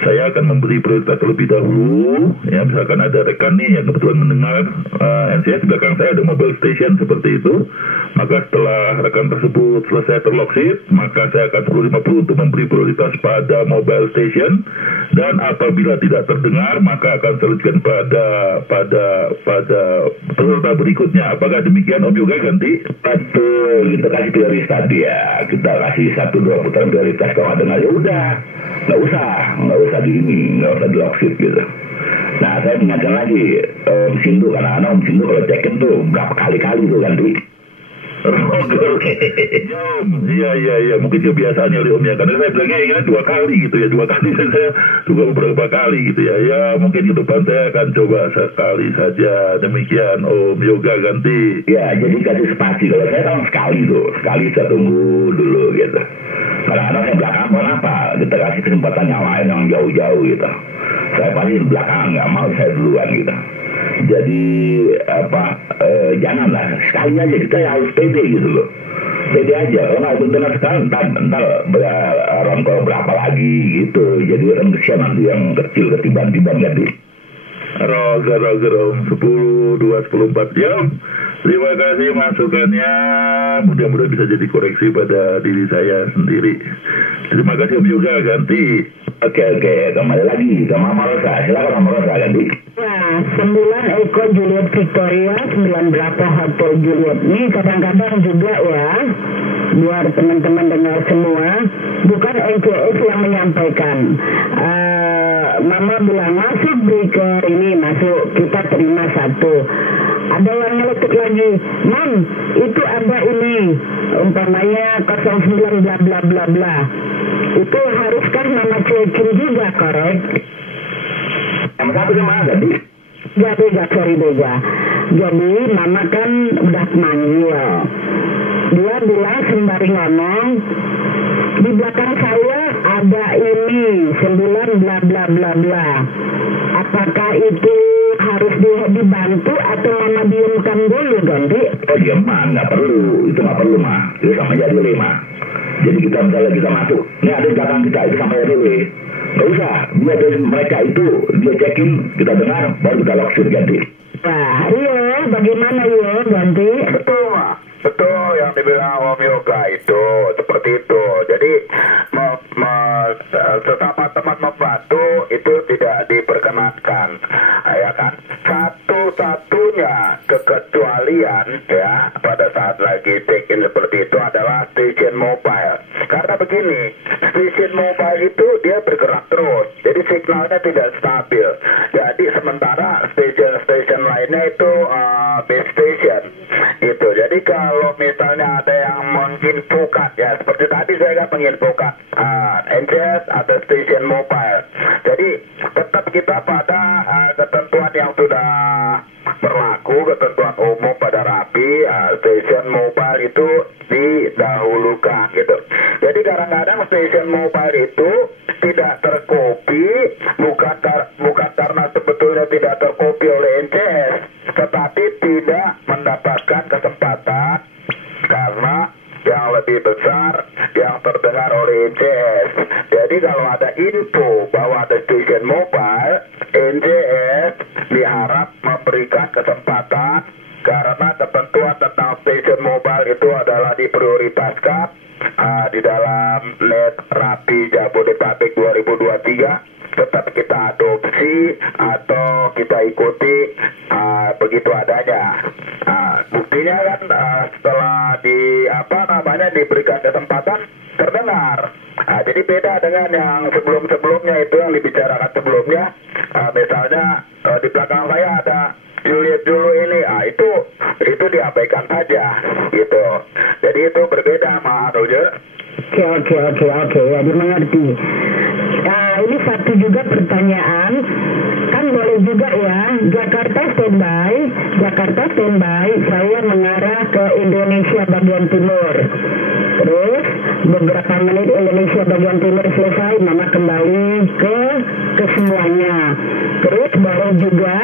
saya akan memberi prioritas terlebih dahulu. Ya, misalkan ada rekan nih yang kebetulan mendengar NCS di belakang saya ada mobile station seperti itu, maka setelah rekan tersebut selesai terloksit, maka saya akan 10.50 untuk memberi prioritas pada mobile station. Dan apabila tidak terdengar, maka akan selanjutkan pada peserta berikutnya. Apakah demikian Om Yoga ganti? Betul, kita kasih prioritas tadi ya. Kita kasih 1-2 putaran prioritas. Kalau dengar ya udah, nggak usah nggak usah diloksit gitu. Nah saya ingatkan lagi Om Sindu, karena Om Sindu kalau check-in tuh berapa kali tuh ganti. Iya, mungkin kebiasaannya Om ya, karena saya bilangnya ya 2 kali gitu ya, 2 kali saya juga beberapa kali gitu ya. Ya mungkin ke depan saya akan coba sekali saja. Demikian Om Yoga ganti. Ya jadi kasih spasi. Kalau saya kan sekali saya tunggu dulu gitu. Kadang-kadang saya belakang apa, kita kasih kesempatan yang lain yang jauh-jauh gitu. Saya pasti belakang, nggak mau saya duluan gitu. Jadi janganlah sekali aja, kita harus pede gitu loh. Pede aja, kalau nggak benar sekali entar ronkol berapa lagi gitu. Jadi orang kesian nanti yang kecil ketiban-tiban jadi. Roger Om 10-2-10-4 jam. Terima kasih masukannya. Mudah-mudahan bisa jadi koreksi pada diri saya sendiri. Terima kasih Om Yoga ganti. Oke, kembali lagi sama Mama Rosa. Silakan Mama Rosa ganti. Ya, 9 Eko Juliet Victoria, 9 berapa Hotel Juliet. Ini kadang-kadang juga ya, biar teman-teman dengar semua, bukan NCS yang menyampaikan. Mama bilang masuk breaker ini, masuk, kita terima 1. Ada yang nyeletuk lagi, Mam, itu ada ini, umpamanya 09 bla bla bla bla. Itu haruskah Mama cekin juga, korek? Yang satu mana tadi? Beda. Jadi Mama kan udah manggil. Dia bilang sembari ngomong, di belakang saya ada ini 9 bla bla bla bla. Apakah itu harus dibantu atau Mama diamkan dulu ganti? Oh iya mah, nggak perlu, itu nggak perlu mah, itu sama aja dulu mah. Jadi kita misalnya kita masuk, ini ada di belakang kita, itu sama aja dulu. Nggak usah, biar dari mereka itu dia check-in, kita dengar, baru kita loksir ganti. Nah, iya, bagaimana ya ganti? Betul mah, betul yang dibilang Om Yoga itu seperti itu. Jadi sesama teman membantu itu tidak diperkenankan, ya kan? Satu perhatikan ya pada saat lagi check-in seperti itu adalah station mobile. Karena begini, station mobile itu dia bergerak terus, jadi signalnya tidak stabil. Jadi sementara station lainnya itu base station itu. Jadi kalau misalnya ada yang menginfokan ya seperti tadi saya kan menginfokan NCS ada station mobile. Jadi tetap kita pada ketentuan yang sudah berlaku, ketentuan umum pada RAPI, station mobile itu didahulukan gitu. Jadi kadang-kadang station mobile itu tidak terkopi bukan karena sebetulnya tidak terkopi oleh NCS, tetapi tidak mendapatkan kesempatan karena yang lebih besar yang terdengar oleh NCS. Jadi kalau ada info bahwa ada station mobile, NCS diharap memberikan kesempatan karena ketentuan tentang station mobile itu adalah diprioritaskan di dalam Net RAPI Jabodetabek 2023. Tetap kita adopsi atau kita ikuti begitu adanya. Buktinya kan setelah diberikan kesempatan terdengar. Jadi beda dengan yang sebelum-sebelumnya itu yang dibicarakan sebelumnya. Misalnya di belakang saya ada Juliet dulu ini, itu diabaikan saja gitu. Jadi itu berbeda sama Roger. Oke, ya dimengerti. Ini satu juga pertanyaan, kan boleh juga ya, Jakarta standby, saya mengarah ke Indonesia bagian timur. Terus beberapa menit Indonesia bagian timur selesai, mama kembali ke semuanya. Terus baru juga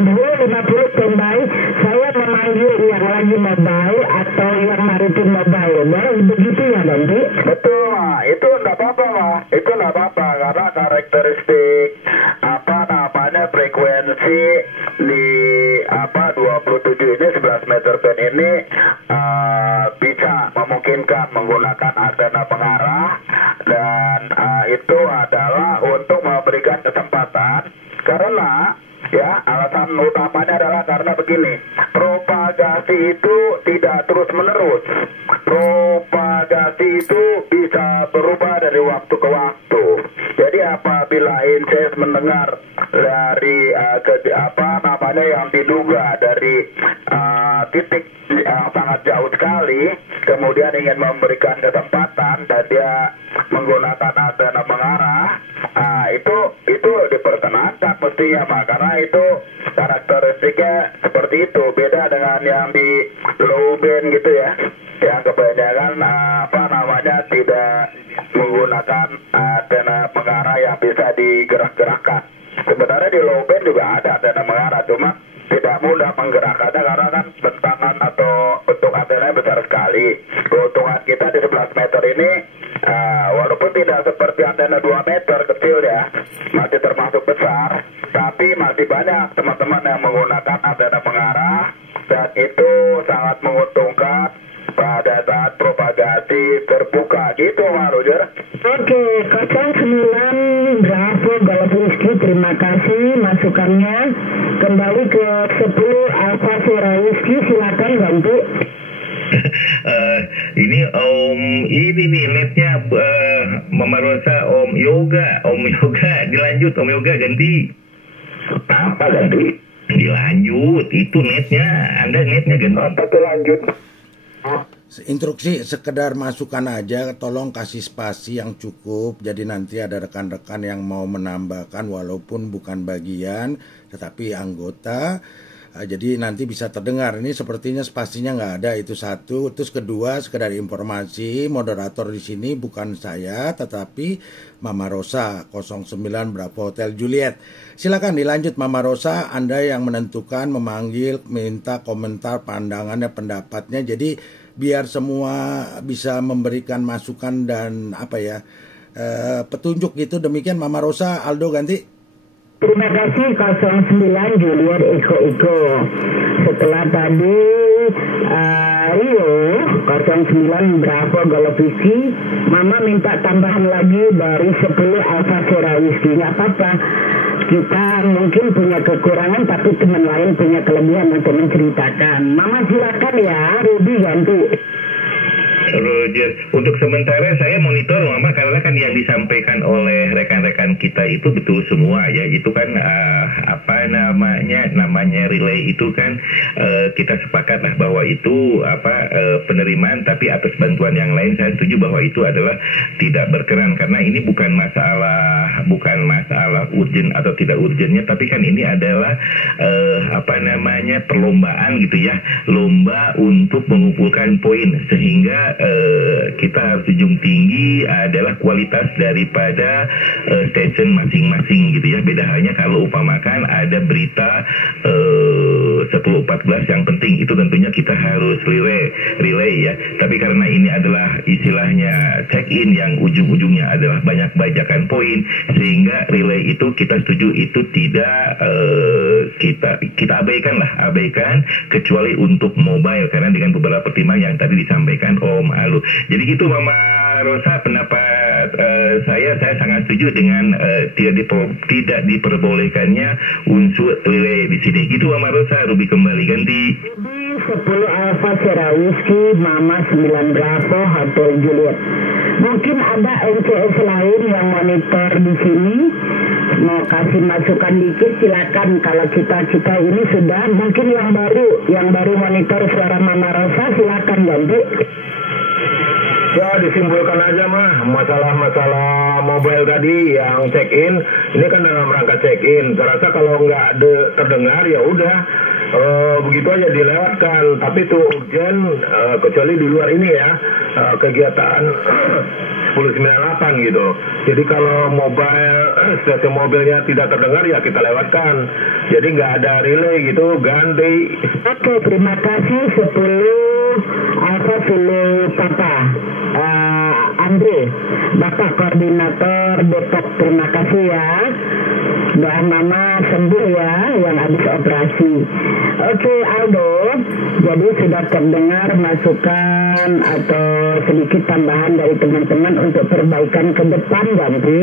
10.50 standby, saya memanggil yang lagi mobile atau yang maritim mobile. Baru begitu ya Ganti? Betul, itu enggak apa-apa lah. Itu enggak apa-apa karena karakteristik frekuensi di 27 ini 11 meter band ini bisa memungkinkan menggunakan antena pengarah dan itu adalah untuk memberikan kesempatan karena ya alasan utamanya adalah karena begini, propagasi itu tidak terus menerus. Propagasi itu bisa berubah dari waktu ke waktu. Jadi apabila INCES mendengar dari yang diduga dari titik yang sangat jauh sekali, kemudian ingin memberikan kesempatan dan dia menggunakan antena mengarah, itu diperkenankan mestinya Pak, karena itu karakteristiknya seperti itu, beda dengan yang di low band gitu ya, yang kebanyakan tidak menggunakan antena mengarah yang bisa digerak-gerakkan. Sebenarnya di low band juga ada antena mengarah, cuma tidak mudah menggerakkannya karena kan bentangan atau bentuk antena besar sekali. Keuntungan kita di 11 meter ini walaupun tidak seperti antena 2 meter kecil ya, masih termasuk besar, tapi masih banyak teman-teman yang menggunakan antena mengarah dan itu sangat menguntungkan pada saat propagasi terbuka gitu Pak Roger. Oke, 09 Bravo Golf Whiskey, terima kasih masukannya. Kembali ke 10 Alpha Sierra Whiskey, silakan Ganti. Ini ini nih netnya Mama Rosa Om Yoga dilanjut Om Yoga ganti. Apa ganti? Dilanjut itu netnya, Anda netnya ganti. Apa tuh lanjut? Instruksi sekedar masukan aja, tolong kasih spasi yang cukup. Jadi nanti ada rekan-rekan yang mau menambahkan walaupun bukan bagian tetapi anggota. Jadi nanti bisa terdengar. Ini sepertinya spasinya nggak ada, itu satu. Terus kedua, sekedar informasi, moderator di sini bukan saya tetapi Mama Rosa 09 Bravo Hotel Juliet. Silakan dilanjut Mama Rosa, Anda yang menentukan, memanggil, minta komentar, pandangannya, pendapatnya. Jadi biar semua bisa memberikan masukan dan petunjuk gitu. Demikian Mama Rosa. Aldo ganti. Terima kasih 09 Juliet Eko. Setelah tadi Rio 09 Bravo Golf Whiskey, Mama minta tambahan lagi dari 10 Alpha Sierra Whiskey. Nggak apa-apa. Kita mungkin punya kekurangan, tapi teman lain punya kelebihan untuk menceritakan. Mama silakan ya, Ruby ganti. Roger, untuk sementara saya monitor Mama karena kan yang disampaikan oleh rekan-rekan kita itu betul semua ya. Itu kan namanya relay itu kan kita sepakat lah bahwa itu penerimaan, tapi atas bantuan yang lain saya setuju bahwa itu adalah tidak berkenan karena ini bukan masalah urgent atau tidak urgentnya, tapi kan ini adalah perlombaan gitu ya, lomba untuk mengumpulkan poin sehingga kita harus junjung tinggi adalah kualitas daripada station masing-masing gitu ya. Beda halnya kalau umpamakan ada berita 10-14 yang penting, itu tentunya kita harus relay ya. Tapi karena ini adalah istilahnya check-in yang ujung-ujungnya adalah banyak bajakan poin, sehingga relay itu kita setuju itu tidak kita abaikan kecuali untuk mobile karena dengan beberapa pertimbangan yang tadi disampaikan Om Alu. Jadi gitu Mama Rosa, pendapat saya sangat setuju dengan tidak diperbolehkannya unsur relay di sini. Gitu Mama Rosa, Ruby kembali ganti. 10 Alpha Sierra Whiskey, Mama 9 Bravo Hotel Juliet. Mungkin ada NCS lain yang monitor di sini. Mau kasih masukan dikit silakan. Kalau kita ini sudah, mungkin yang baru monitor suara Mama Rosa silakan ganti. Ya, disimpulkan aja mah masalah mobile tadi yang check-in ini kan dalam rangka check-in. Terasa kalau nggak terdengar ya udah begitu aja dilewatkan. Tapi itu urgent kecuali di luar ini ya kegiatan 1098 gitu. Jadi kalau stasiun mobilnya tidak terdengar ya kita lewatkan. Jadi nggak ada relay gitu, ganti. Oke, terima kasih 10 Alpha Sulu Papa. Andre, Bapak Koordinator Depok, terima kasih ya. Doa Mama sembuh ya yang habis operasi. Oke Aldo, jadi sudah terdengar masukan atau sedikit tambahan dari teman-teman untuk perbaikan ke depan ganti.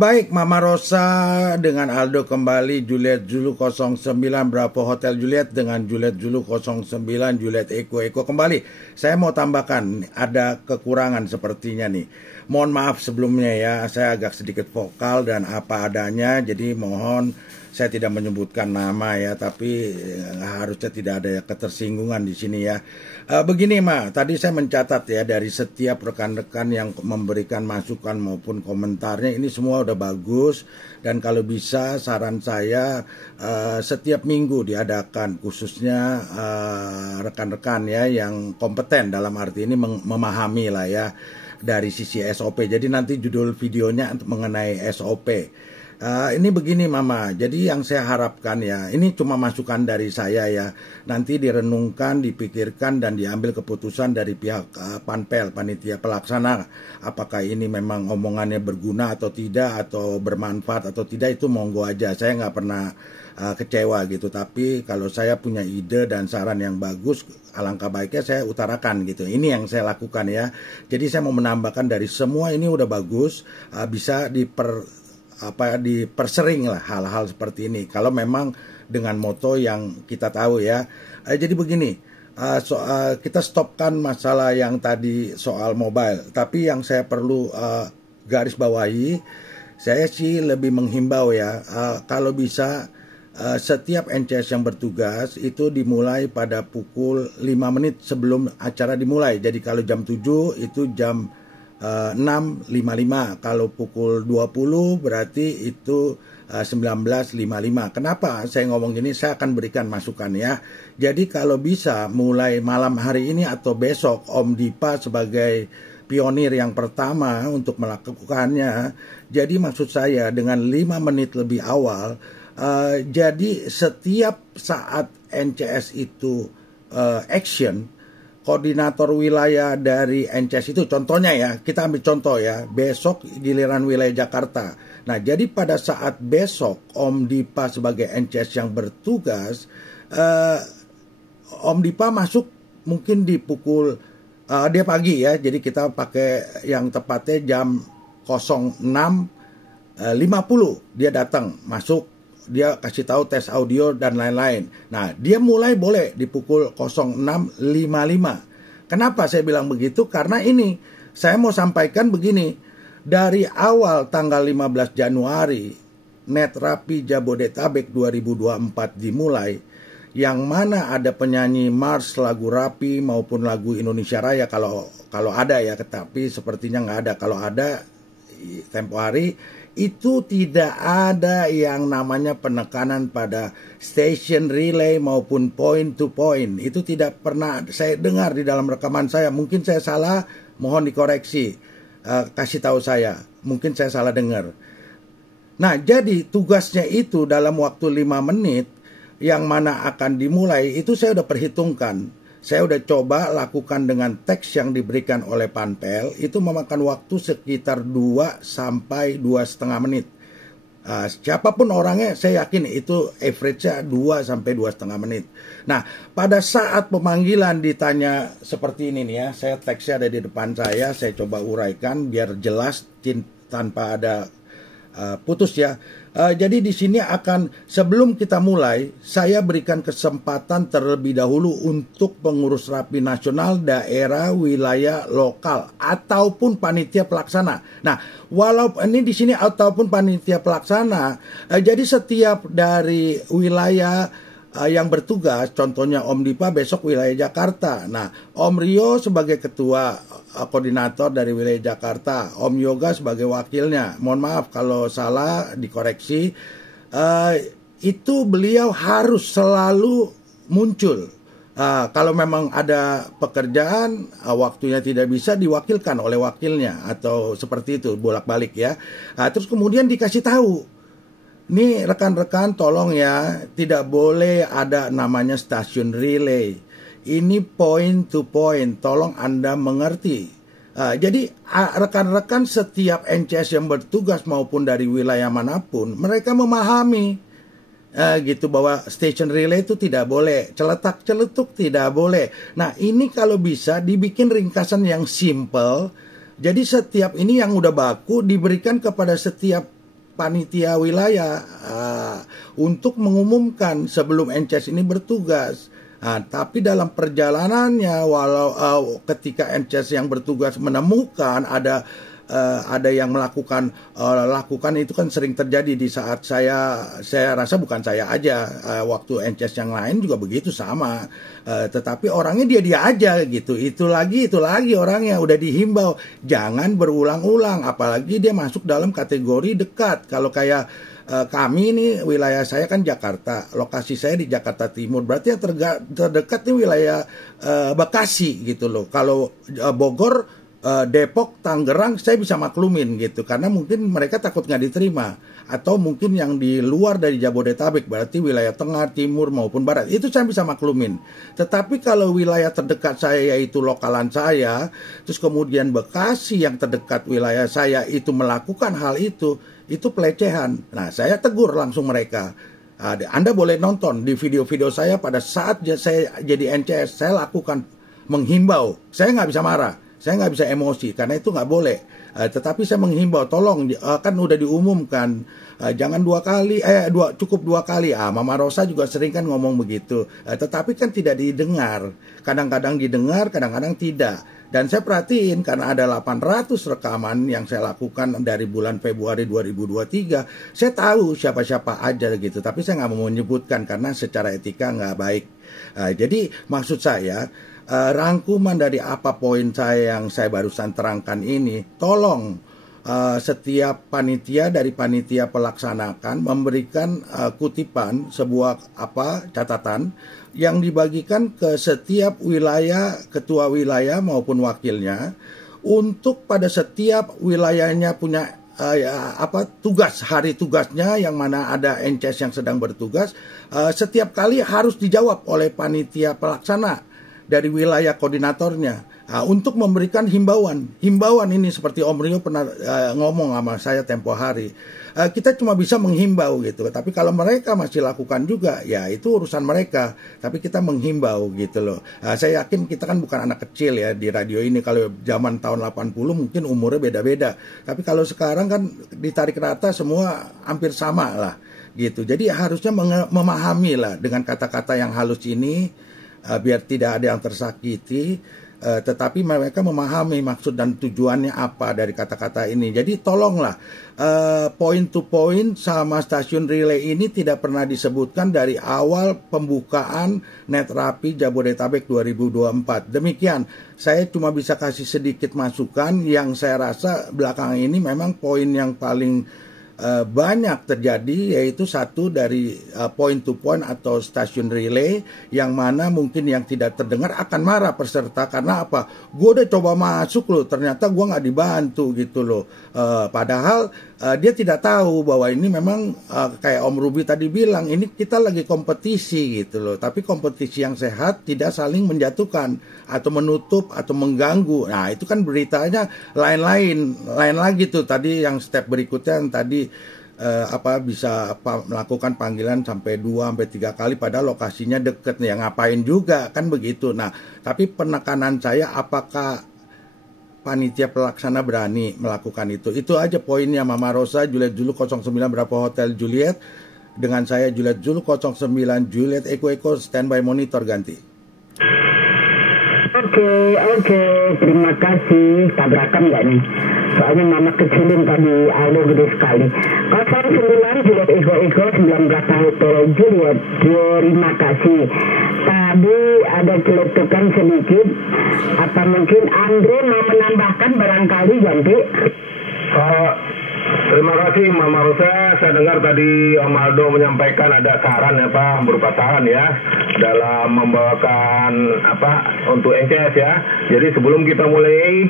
Baik Mama Rosa dengan Aldo kembali, Juliet Zulu 09 Bravo Hotel Juliet dengan Juliet Zulu 09 Juliet Eko kembali. Saya mau tambahkan ada kekurangan sepertinya nih. Mohon maaf sebelumnya ya, saya agak sedikit vokal dan apa adanya, jadi mohon saya tidak menyebutkan nama ya, tapi harusnya tidak ada ketersinggungan di sini ya. Begini Ma, tadi saya mencatat ya dari setiap rekan-rekan yang memberikan masukan maupun komentarnya, ini semua udah bagus. Dan kalau bisa saran saya setiap minggu diadakan, khususnya rekan-rekan ya yang kompeten dalam arti ini memahami lah ya dari sisi SOP. Jadi nanti judul videonya mengenai SOP. Ini begini Mama, jadi yang saya harapkan ya, ini cuma masukan dari saya ya, nanti direnungkan, dipikirkan dan diambil keputusan dari pihak Panpel, panitia pelaksana, apakah ini memang omongannya berguna atau tidak, atau bermanfaat atau tidak, itu monggo aja, saya nggak pernah kecewa gitu. Tapi kalau saya punya ide dan saran yang bagus, alangkah baiknya saya utarakan gitu. Ini yang saya lakukan ya. Jadi saya mau menambahkan dari semua ini udah bagus, bisa dipersering lah hal-hal seperti ini. Kalau memang dengan moto yang kita tahu ya. Jadi begini, kita stopkan masalah yang tadi soal mobile. Tapi yang saya perlu garis bawahi, saya sih lebih menghimbau ya, kalau bisa setiap NCS yang bertugas itu dimulai pada pukul 5 menit sebelum acara dimulai. Jadi kalau jam 7 itu jam 6.55, kalau pukul 20 berarti itu 19.55. Kenapa saya ngomong gini? Saya akan berikan masukan ya. Jadi kalau bisa mulai malam hari ini atau besok, Om Dipa sebagai pionir yang pertama untuk melakukannya. Jadi maksud saya dengan 5 menit lebih awal, jadi setiap saat NCS itu action, koordinator wilayah dari NCS itu, contohnya ya, kita ambil contoh ya, besok giliran wilayah Jakarta. Nah, jadi pada saat besok Om Dipa sebagai NCS yang bertugas, Om Dipa masuk mungkin di pukul, dia pagi ya, jadi kita pakai yang tepatnya jam 06 50 dia datang masuk, dia kasih tahu tes audio dan lain-lain. Nah, dia mulai boleh di pukul 06.55. Kenapa saya bilang begitu? Karena ini saya mau sampaikan begini, dari awal tanggal 15 Januari Net Rapi Jabodetabek 2024 dimulai, yang mana ada penyanyi Mars lagu Rapi maupun lagu Indonesia Raya kalau ada ya, tetapi sepertinya nggak ada. Kalau ada tempo hari itu tidak ada yang namanya penekanan pada station relay maupun point to point. Itu tidak pernah saya dengar di dalam rekaman saya. Mungkin saya salah, mohon dikoreksi, kasih tahu saya, mungkin saya salah dengar. Nah, jadi tugasnya itu dalam waktu 5 menit yang mana akan dimulai itu saya udah perhitungkan. Saya udah coba lakukan dengan teks yang diberikan oleh Panpel, itu memakan waktu sekitar 2 sampai 2,5 menit. Siapapun orangnya, saya yakin itu average-nya 2 sampai 2,5 menit. Nah, pada saat pemanggilan ditanya seperti ini nih ya, saya teksnya ada di depan saya coba uraikan biar jelas tanpa ada putus ya. Jadi di sini akan, sebelum kita mulai, saya berikan kesempatan terlebih dahulu untuk pengurus Rapi nasional, daerah, wilayah, lokal, ataupun panitia pelaksana. Nah, walaupun ini di sini ataupun panitia pelaksana, jadi setiap dari wilayah yang bertugas, contohnya Om Dipa besok wilayah Jakarta. Nah, Om Rio sebagai ketua koordinator dari wilayah Jakarta, Om Yoga sebagai wakilnya. Mohon maaf kalau salah, dikoreksi. Itu beliau harus selalu muncul. Kalau memang ada pekerjaan, waktunya tidak bisa, diwakilkan oleh wakilnya atau seperti itu, bolak-balik ya. Terus kemudian dikasih tahu, nih rekan-rekan tolong ya, tidak boleh ada namanya stasiun relay. Ini point to point, tolong Anda mengerti. Jadi rekan-rekan setiap NCS yang bertugas maupun dari wilayah manapun, mereka memahami gitu bahwa station relay itu tidak boleh, celetak-celetuk tidak boleh. Nah, ini kalau bisa dibikin ringkasan yang simple. Jadi setiap ini yang udah baku diberikan kepada setiap panitia wilayah untuk mengumumkan sebelum NCS ini bertugas. Tapi dalam perjalanannya, walau ketika NCS yang bertugas menemukan ada yang melakukan itu kan sering terjadi di saat saya rasa bukan saya aja, waktu NCS yang lain juga begitu sama. Tetapi orangnya dia aja gitu, itu lagi orangnya udah dihimbau jangan berulang-ulang, apalagi dia masuk dalam kategori dekat. Kalau kayak kami ini, wilayah saya kan Jakarta, lokasi saya di Jakarta Timur, berarti yang terdekat ini wilayah Bekasi gitu loh. Kalau Bogor, Depok, Tangerang saya bisa maklumin gitu, karena mungkin mereka takut nggak diterima. Atau mungkin yang di luar dari Jabodetabek, berarti wilayah tengah, timur maupun barat, itu saya bisa maklumin. Tetapi kalau wilayah terdekat saya yaitu lokalan saya, terus kemudian Bekasi yang terdekat wilayah saya itu melakukan hal itu pelecehan. Nah, saya tegur langsung mereka. Anda boleh nonton di video-video saya pada saat saya jadi NCS, saya lakukan menghimbau. Saya nggak bisa marah, saya nggak bisa emosi, karena itu nggak boleh. Tetapi saya menghimbau, tolong, kan udah diumumkan, jangan 2 kali, cukup 2 kali. Mama Rosa juga sering kan ngomong begitu. Tetapi kan tidak didengar. Kadang-kadang didengar, kadang-kadang tidak. Dan saya perhatiin, karena ada 800 rekaman yang saya lakukan dari bulan Februari 2023, saya tahu siapa-siapa aja gitu. Tapi saya nggak mau menyebutkan, karena secara etika nggak baik. Jadi maksud saya, rangkuman dari apa poin saya yang saya barusan terangkan ini, tolong setiap panitia dari panitia pelaksanakan memberikan kutipan sebuah catatan yang dibagikan ke setiap wilayah, ketua wilayah maupun wakilnya, untuk pada setiap wilayahnya punya tugas, hari tugasnya yang mana ada NCS yang sedang bertugas, setiap kali harus dijawab oleh panitia pelaksana. dari wilayah koordinatornya untuk memberikan himbauan ini seperti Om Rio pernah ngomong sama saya tempo hari. Kita cuma bisa menghimbau gitu, tapi kalau mereka masih lakukan juga, ya itu urusan mereka. Tapi kita menghimbau gitu loh. Saya yakin kita kan bukan anak kecil ya di radio ini. Kalau zaman tahun 80 mungkin umurnya beda-beda. Tapi kalau sekarang kan ditarik rata semua hampir sama lah gitu. Jadi harusnya memahami lah dengan kata-kata yang halus ini, biar tidak ada yang tersakiti. Tetapi mereka memahami maksud dan tujuannya apa dari kata-kata ini. Jadi tolonglah point to point sama stasiun relay ini tidak pernah disebutkan dari awal pembukaan Netrapi Jabodetabek 2024. Demikian, saya cuma bisa kasih sedikit masukan yang saya rasa belakangan ini memang poin yang paling banyak terjadi, yaitu satu dari point to point atau stasiun relay yang mana mungkin yang tidak terdengar akan marah peserta karena apa? Gue udah coba masuk loh, ternyata gue nggak dibantu gitu loh. Padahal dia tidak tahu bahwa ini memang kayak Om Ruby tadi bilang, ini kita lagi kompetisi gitu loh. Tapi kompetisi yang sehat tidak saling menjatuhkan atau menutup atau mengganggu. Nah itu kan beritanya lain lagi tuh tadi yang step berikutnya yang tadi bisa melakukan panggilan sampai 2-3 kali padahal lokasinya deket nih, yang ngapain juga kan begitu. Nah tapi penekanan saya, apakah panitia pelaksana berani melakukan itu aja poinnya. Mama Rosa, Juliet Zulu 09 berapa Hotel Juliet, dengan saya Juliet Zulu 09 Juliet Eko standby monitor ganti. Oke, terima kasih. Tabrakan nggak nih? Soalnya mama kecilin tadi, Aldo gede sekali. 09 Juliet Eko 19 Hotel Juliet, terima kasih. Tadi ada celetukan sedikit, apa mungkin Andre mau menambahkan barangkali ganti? Terima kasih Mama Rosa. Saya dengar tadi Om Aldo menyampaikan ada saran berupa saran ya dalam membawakan untuk NCS ya. Jadi sebelum kita mulai,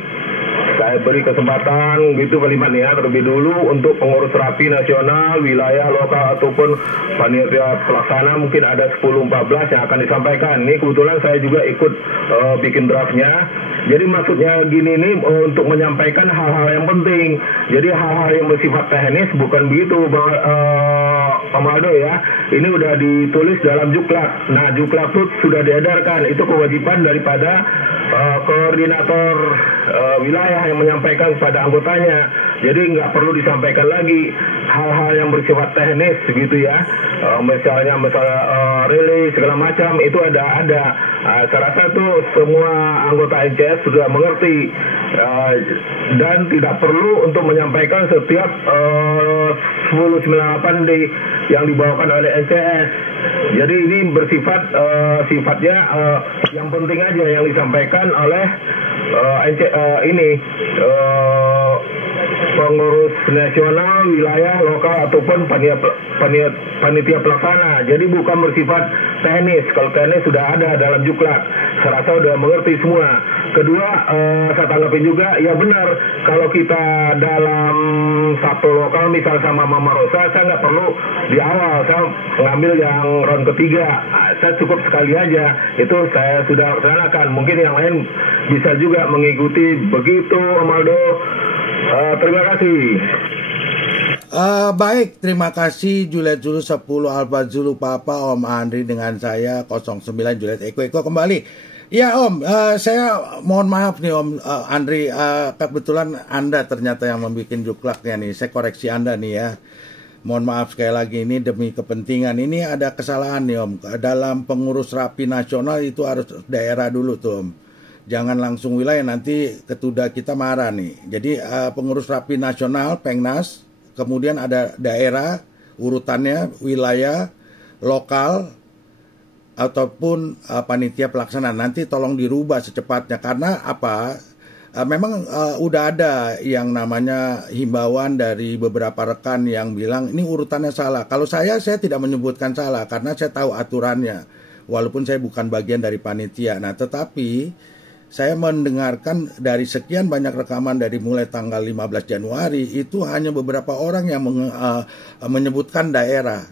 saya beri kesempatan gitu Kaliman ya, terlebih dulu untuk pengurus rapi nasional, wilayah, lokal ataupun panitia pelaksana mungkin ada 10-14 yang akan disampaikan. Ini kebetulan saya juga ikut bikin draftnya. Jadi maksudnya gini nih, untuk menyampaikan hal-hal yang penting. Jadi hal-hal yang bersifat teknis bukan begitu Om Aldo ya. Ini udah ditulis dalam Juklak. Nah Juklak itu sudah diedarkan. Itu kewajiban daripada koordinator wilayah yang menyampaikan kepada anggotanya. Jadi nggak perlu disampaikan lagi hal-hal yang bersifat teknis gitu ya. Misalnya relay segala macam itu ada. Saya rasa tuh semua anggota NCS sudah mengerti dan tidak perlu untuk menyampaikan setiap 1098 yang dibawakan oleh NCS. Jadi ini bersifat sifatnya yang penting aja yang disampaikan oleh pengurus nasional, wilayah, lokal ataupun panitia pelaksana. Jadi bukan bersifat teknis. Kalau teknis sudah ada dalam Juklak. Saya rasa sudah mengerti semua. Kedua, saya tanggapi juga, ya benar, kalau kita dalam satu lokal misal sama Mama Rosa, saya nggak perlu di awal, saya mengambil yang round ketiga. Saya cukup sekali aja, itu saya sudah laksanakan. Mungkin yang lain bisa juga mengikuti begitu, Om Aldo. Terima kasih. Baik, terima kasih Juliet Zulu 10 Alfa Zulu Papa, Om Andri dengan saya 09 Juliet Eko kembali. Ya Om, saya mohon maaf nih Om Andri, kebetulan Anda ternyata yang membuat Juklaknya nih, saya koreksi Anda nih ya. Mohon maaf sekali lagi, ini demi kepentingan. Ini ada kesalahan nih Om, dalam pengurus rapi nasional itu harus daerah dulu tuh Om. Jangan langsung wilayah, nanti ketuda kita marah nih. Jadi pengurus rapi nasional, Pengnas, kemudian ada daerah, urutannya wilayah, lokal, ataupun panitia pelaksana. Nanti tolong dirubah secepatnya. Karena apa? Memang udah ada yang namanya himbauan dari beberapa rekan yang bilang ini urutannya salah. Kalau saya tidak menyebutkan salah karena saya tahu aturannya. Walaupun saya bukan bagian dari panitia. Nah tetapi saya mendengarkan dari sekian banyak rekaman dari mulai tanggal 15 Januari itu hanya beberapa orang yang menyebutkan daerah.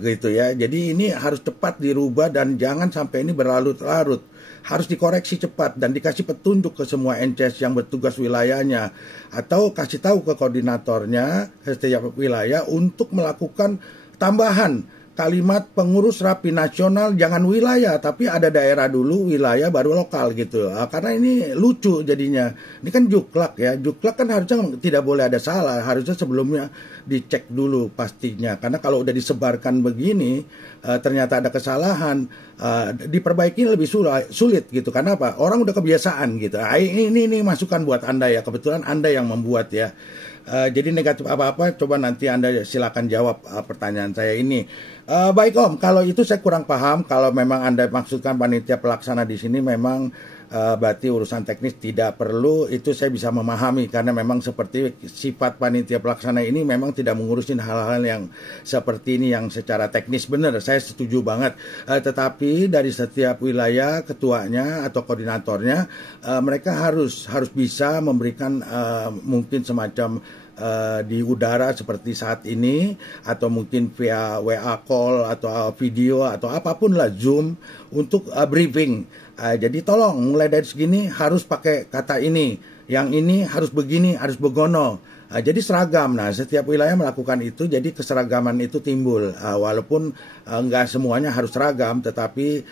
gitu ya. Jadi ini harus cepat dirubah dan jangan sampai ini berlarut-larut. Harus dikoreksi cepat dan dikasih petunjuk ke semua NCS yang bertugas wilayahnya, atau kasih tahu ke koordinatornya setiap wilayah untuk melakukan tambahan kalimat pengurus rapi nasional, jangan wilayah, tapi ada daerah dulu, wilayah baru lokal gitu. Karena ini lucu jadinya. Ini kan juklak ya. Juklak kan harusnya tidak boleh ada salah. Harusnya sebelumnya dicek dulu pastinya. Karena kalau udah disebarkan begini, ternyata ada kesalahan, diperbaiki lebih sulit gitu. Karena apa? Orang udah kebiasaan gitu. Ini masukan buat Anda ya. Kebetulan Anda yang membuat ya. Jadi negatif apa-apa, coba nanti Anda silakan jawab pertanyaan saya ini. Baik Om, kalau itu saya kurang paham. Kalau memang Anda maksudkan panitia pelaksana di sini memang berarti urusan teknis tidak perlu, itu saya bisa memahami. Karena memang seperti sifat panitia pelaksana ini memang tidak mengurusin hal-hal yang seperti ini yang secara teknis. Benar, saya setuju banget. Tetapi dari setiap wilayah ketuanya atau koordinatornya, mereka harus bisa memberikan mungkin semacam di udara seperti saat ini, atau mungkin via WA call atau video atau apapun lah, Zoom, untuk briefing. Jadi tolong mulai dari segini harus pakai kata ini, yang ini harus begini, harus begono. Jadi seragam. Nah, setiap wilayah melakukan itu, jadi keseragaman itu timbul. Walaupun nggak semuanya harus seragam, tetapi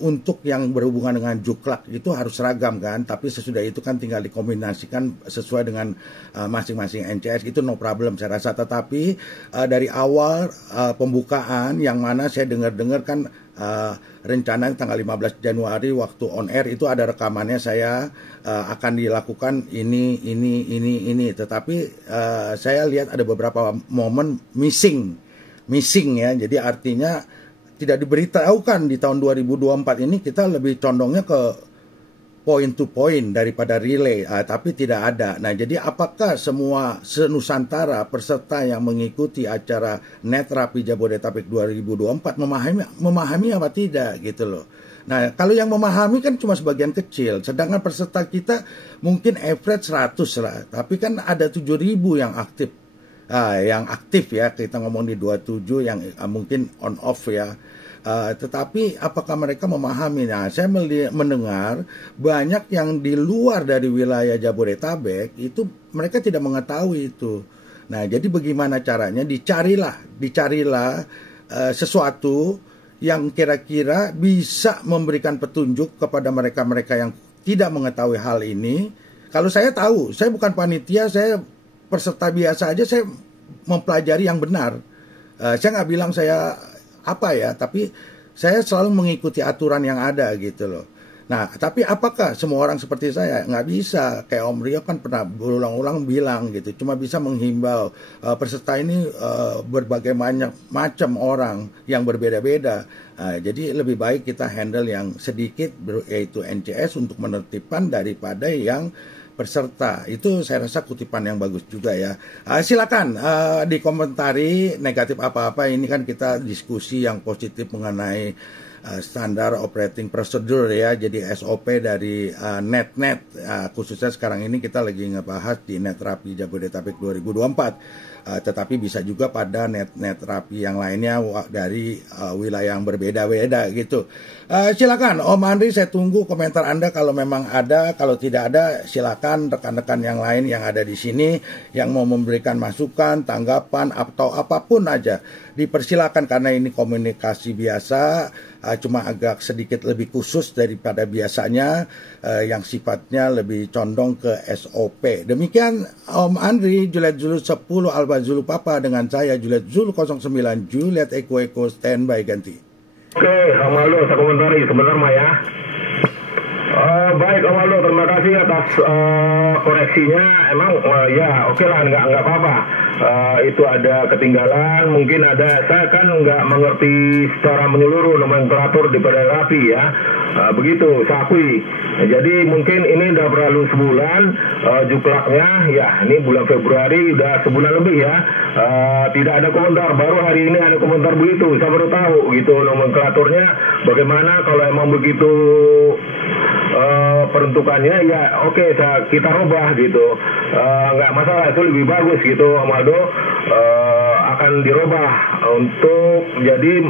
untuk yang berhubungan dengan juklak itu harus seragam kan. Tapi sesudah itu kan tinggal dikombinasikan sesuai dengan masing-masing NCS, itu no problem saya rasa. Tetapi dari awal pembukaan yang mana saya dengar-dengar kan rencana tanggal 15 Januari waktu on air itu ada rekamannya, saya akan dilakukan ini. Tetapi saya lihat ada beberapa momen missing ya. Jadi artinya tidak diberitahukan. Di tahun 2024 ini kita lebih condongnya ke point to point daripada relay, tapi tidak ada. Nah, jadi apakah semua senusantara peserta yang mengikuti acara Netrapi Jabodetabek 2024 memahami apa tidak gitu loh. Nah, kalau yang memahami kan cuma sebagian kecil, sedangkan peserta kita mungkin average 100 lah, tapi kan ada 7.000 yang aktif. Yang aktif ya, kita ngomong di 27 yang mungkin on off ya. Tetapi apakah mereka memahami? Nah, saya mendengar banyak yang di luar dari wilayah Jabodetabek itu mereka tidak mengetahui itu. Nah, jadi bagaimana caranya? Dicarilah sesuatu yang kira-kira bisa memberikan petunjuk kepada mereka-mereka yang tidak mengetahui hal ini. Kalau saya tahu, saya bukan panitia, saya peserta biasa aja, saya mempelajari yang benar. Saya nggak bilang saya apa ya, tapi saya selalu mengikuti aturan yang ada gitu loh. Nah, tapi apakah semua orang seperti saya? Nggak bisa. Kayak Om Rio kan pernah berulang-ulang bilang gitu, cuma bisa menghimbau. Peserta ini berbagai macam orang yang berbeda-beda. Jadi lebih baik kita handle yang sedikit, yaitu NCS untuk menertibkan daripada yang peserta. Itu saya rasa kutipan yang bagus juga ya. Silakan dikomentari negatif apa-apa. Ini kan kita diskusi yang positif mengenai standar operating procedure ya. Jadi SOP dari NetNet. Khususnya sekarang ini kita lagi ngebahas di Netrapi Jabodetabek 2024. Tetapi bisa juga pada Netrapi yang lainnya dari wilayah yang berbeda-beda gitu. Silakan Om Andri, saya tunggu komentar Anda kalau memang ada. Kalau tidak ada, silakan rekan-rekan yang lain yang ada di sini yang mau memberikan masukan, tanggapan atau apapun aja dipersilakan, karena ini komunikasi biasa, cuma agak sedikit lebih khusus daripada biasanya yang sifatnya lebih condong ke SOP. Demikian Om Andri, Juliet Zulu 10 Alba Zulu Papa dengan saya Juliet Zulu 09 Juliet Eko standby ganti. Oke, Om Aldo, saya komentari sebentar Mah ya. Baik Om Aldo, terima kasih atas koreksinya. Emang ya oke lah, nggak apa-apa. Itu ada ketinggalan, mungkin ada, saya kan nggak mengerti secara menyeluruh nomenklatur di Rapi ya. Begitu, saya akui. Jadi mungkin ini udah berlalu sebulan juklaknya, ya ini bulan Februari udah sebulan lebih ya. Tidak ada komentar, baru hari ini ada komentar begitu. Saya baru tahu gitu nomenklaturnya bagaimana. Kalau emang begitu peruntukannya ya oke, kita rubah gitu, nggak masalah, itu lebih bagus gitu Om Aldo. Akan akan dirubah untuk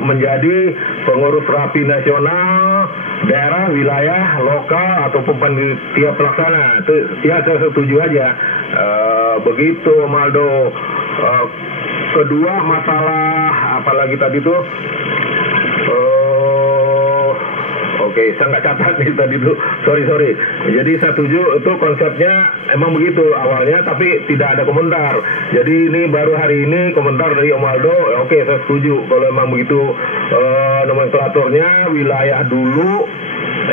menjadi pengurus rapi nasional, daerah, wilayah, lokal ataupun panitia pelaksana. Itu ya saya setuju aja. Begitu Maldo. Kedua masalah apalagi tadi tuh. Oke, saya nggak catat nih tadi tuh. Sorry. Jadi saya setuju itu konsepnya emang begitu awalnya, tapi tidak ada komentar. Jadi ini baru hari ini komentar dari Om Aldo. Oke, saya setuju kalau emang begitu nomenklaturnya wilayah dulu,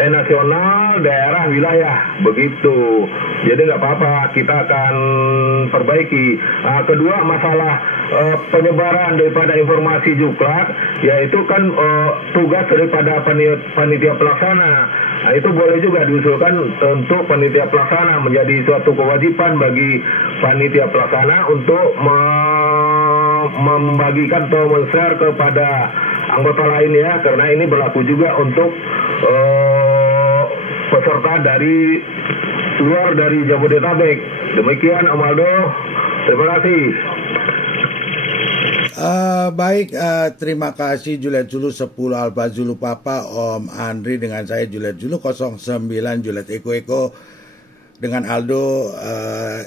nasional, daerah, wilayah, begitu. Jadi nggak apa-apa, kita akan perbaiki. Kedua masalah penyebaran daripada informasi Juklak, yaitu kan tugas daripada panitia pelaksana. Nah, itu boleh juga diusulkan untuk panitia pelaksana menjadi suatu kewajiban bagi panitia pelaksana untuk membagikan atau men-share kepada anggota lain ya, karena ini berlaku juga untuk peserta dari luar dari Jabodetabek. Demikian Om Aldo, terima kasih. Baik, terima kasih Juliet Zulu 10 Alfa Zulu Papa, Om Andri dengan saya Juliet Zulu 09 Juliet Eko dengan Aldo.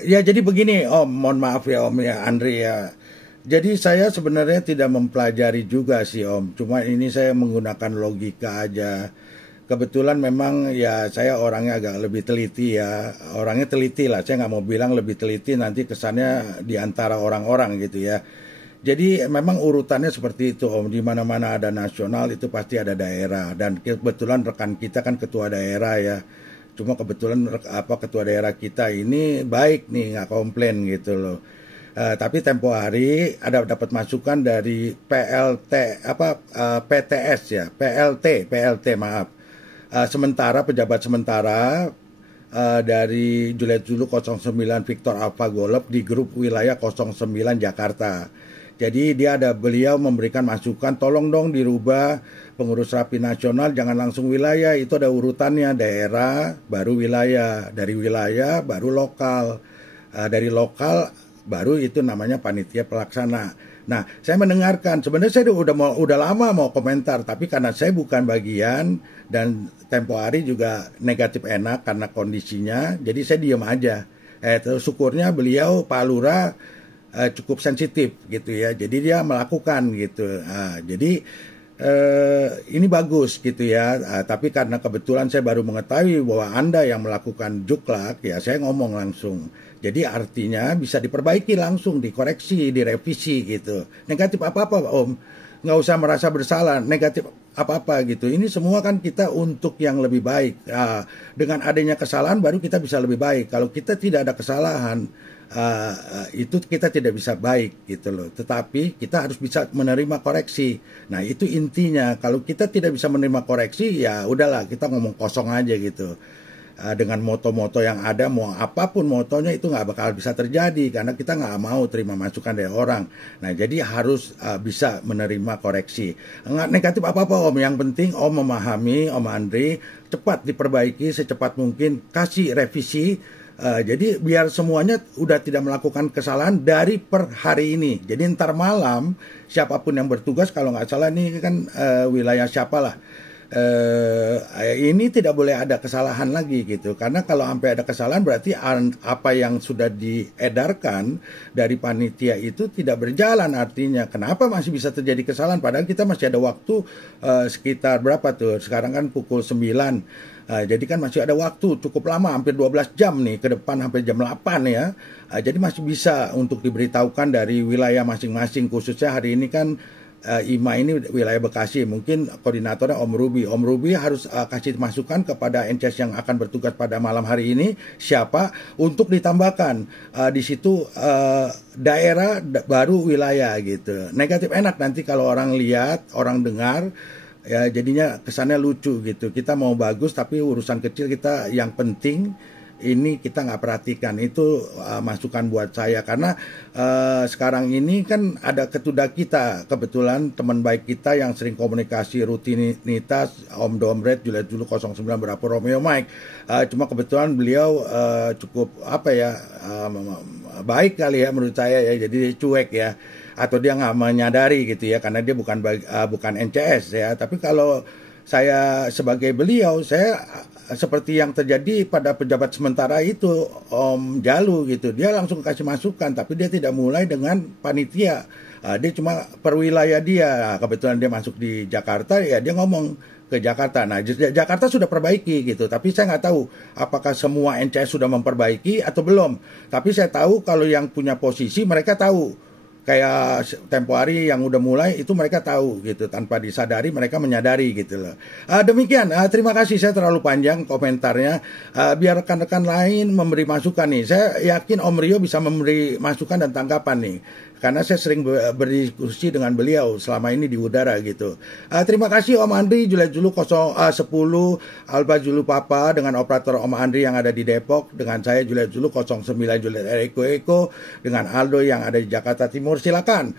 Ya jadi begini Om, mohon maaf ya Om ya Andri ya. Jadi saya sebenarnya tidak mempelajari juga sih Om, cuma ini saya menggunakan logika aja. Kebetulan memang ya saya orangnya agak lebih teliti ya, orangnya teliti lah, saya nggak mau bilang lebih teliti nanti kesannya di antara orang-orang gitu ya. Jadi memang urutannya seperti itu Om, di mana-mana ada nasional itu pasti ada daerah, dan kebetulan rekan kita kan ketua daerah ya. Cuma kebetulan ketua daerah kita ini baik nih, nggak komplain gitu loh. Tapi tempo hari ada dapat masukan dari PTS ya, PLT maaf. Sementara pejabat sementara dari Juliet Zulu 09 Victor Alpha Golf di grup wilayah 09 Jakarta. Jadi beliau memberikan masukan, tolong dong dirubah pengurus rapi nasional, jangan langsung wilayah, itu ada urutannya, daerah baru wilayah, dari wilayah baru lokal, dari lokal baru itu namanya panitia pelaksana. Nah, saya mendengarkan, sebenarnya saya udah lama mau komentar, tapi karena saya bukan bagian dan tempo hari juga negatif enak karena kondisinya, jadi saya diam aja. Terus syukurnya beliau Pak Lurah cukup sensitif gitu ya, jadi dia melakukan gitu. Jadi ini bagus gitu ya. Tapi karena kebetulan saya baru mengetahui bahwa Anda yang melakukan Juklak, ya saya ngomong langsung. Jadi artinya bisa diperbaiki langsung, dikoreksi, direvisi gitu. Negatif apa-apa Om, nggak usah merasa bersalah, negatif apa-apa gitu. Ini semua kan kita untuk yang lebih baik. Dengan adanya kesalahan baru kita bisa lebih baik. Kalau kita tidak ada kesalahan, itu kita tidak bisa baik gitu loh. Tetapi kita harus bisa menerima koreksi. Nah itu intinya. Kalau kita tidak bisa menerima koreksi, ya udahlah kita ngomong kosong aja gitu. Dengan moto-moto yang ada, mau apapun motonya itu nggak bakal bisa terjadi karena kita nggak mau terima masukan dari orang. Nah jadi harus bisa menerima koreksi. Nggak negatif apa-apa Om, yang penting Om memahami, Om Andri cepat diperbaiki secepat mungkin, kasih revisi. Jadi biar semuanya udah tidak melakukan kesalahan dari per hari ini. Jadi ntar malam siapapun yang bertugas, kalau nggak salah ini kan wilayah siapalah, ini tidak boleh ada kesalahan lagi gitu. Karena kalau sampai ada kesalahan berarti apa yang sudah diedarkan dari panitia itu tidak berjalan. Artinya kenapa masih bisa terjadi kesalahan padahal kita masih ada waktu sekitar berapa tuh, sekarang kan pukul 9. Jadi kan masih ada waktu cukup lama, hampir 12 jam nih ke depan, hampir jam 8 ya. Jadi masih bisa untuk diberitahukan dari wilayah masing-masing. Khususnya hari ini kan IMA ini wilayah Bekasi, mungkin koordinatornya Om Ruby. Om Ruby harus kasih masukan kepada NCS yang akan bertugas pada malam hari ini siapa untuk ditambahkan di situ daerah baru wilayah gitu. Negatif enak nanti kalau orang lihat, orang dengar. Ya jadinya kesannya lucu gitu. Kita mau bagus tapi urusan kecil kita yang penting ini kita nggak perhatikan. Itu masukan buat saya karena sekarang ini kan ada ketuda kita, kebetulan teman baik kita yang sering komunikasi rutinitas, Om Domret Juliet Zulu 09 Bravo Romeo Mike. Cuma kebetulan beliau cukup baik kali ya menurut saya ya, jadi cuek ya. atau dia nggak menyadari gitu ya, karena dia bukan NCS ya. Tapi kalau saya sebagai beliau, saya seperti yang terjadi pada pejabat sementara itu, Om Jalu gitu, dia langsung kasih masukan, tapi dia tidak mulai dengan panitia. Dia cuma per wilayah dia. Kebetulan dia masuk di Jakarta, ya dia ngomong ke Jakarta. Nah, Jakarta sudah perbaiki gitu, tapi saya nggak tahu apakah semua NCS sudah memperbaiki atau belum. Tapi saya tahu kalau yang punya posisi mereka tahu. Kayak tempo hari yang udah mulai itu mereka tahu gitu, tanpa disadari mereka menyadari gitu loh. Demikian, terima kasih, saya terlalu panjang komentarnya. Biar rekan-rekan lain memberi masukan nih. Saya yakin Om Rio bisa memberi masukan dan tanggapan nih, karena saya sering berdiskusi dengan beliau selama ini di udara gitu. Terima kasih Om Andri, Juliet Zulu 10, Alba Zulu Papa dengan operator Om Andri yang ada di Depok, dengan saya Juliet Zulu 09 Juliet Eko, dengan Aldo yang ada di Jakarta Timur. Silakan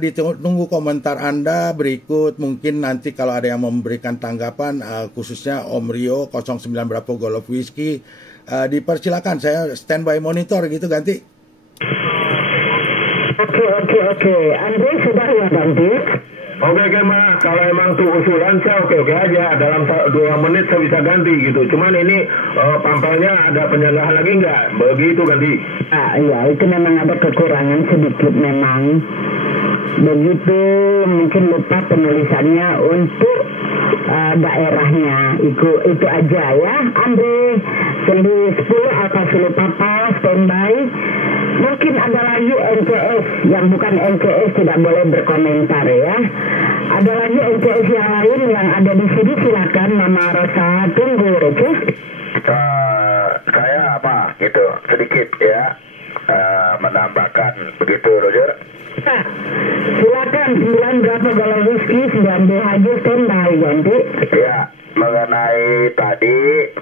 ditunggu komentar Anda berikut. Mungkin nanti kalau ada yang memberikan tanggapan, khususnya Om Rio 09 Bravo Golf Whiskey, dipersilakan. Saya standby monitor gitu, ganti. Oke. Andre sudah ya ganti? Oke, Ma. Kalau emang tuh usulan saya oke aja. Dalam 2 menit saya bisa ganti gitu. Cuman ini pampelnya ada penyalahan lagi nggak? Begitu ganti. Iya, itu memang ada kekurangan sedikit memang. Begitu, mungkin lupa penulisannya untuk daerahnya. Itu aja ya. Andre, 10 Alfa Zulu Papa standby. Mungkin ada lagi NCS yang bukan NCS tidak boleh berkomentar ya. Ada lagi NCS yang lain yang ada di sini, silakan Mama Rosa, tunggu Roger. Saya gitu sedikit ya, menambahkan begitu Roger. Silakan 9 Bravo Golf Whiskey 9 BHJ standby ganti. Ya, mengenai tadi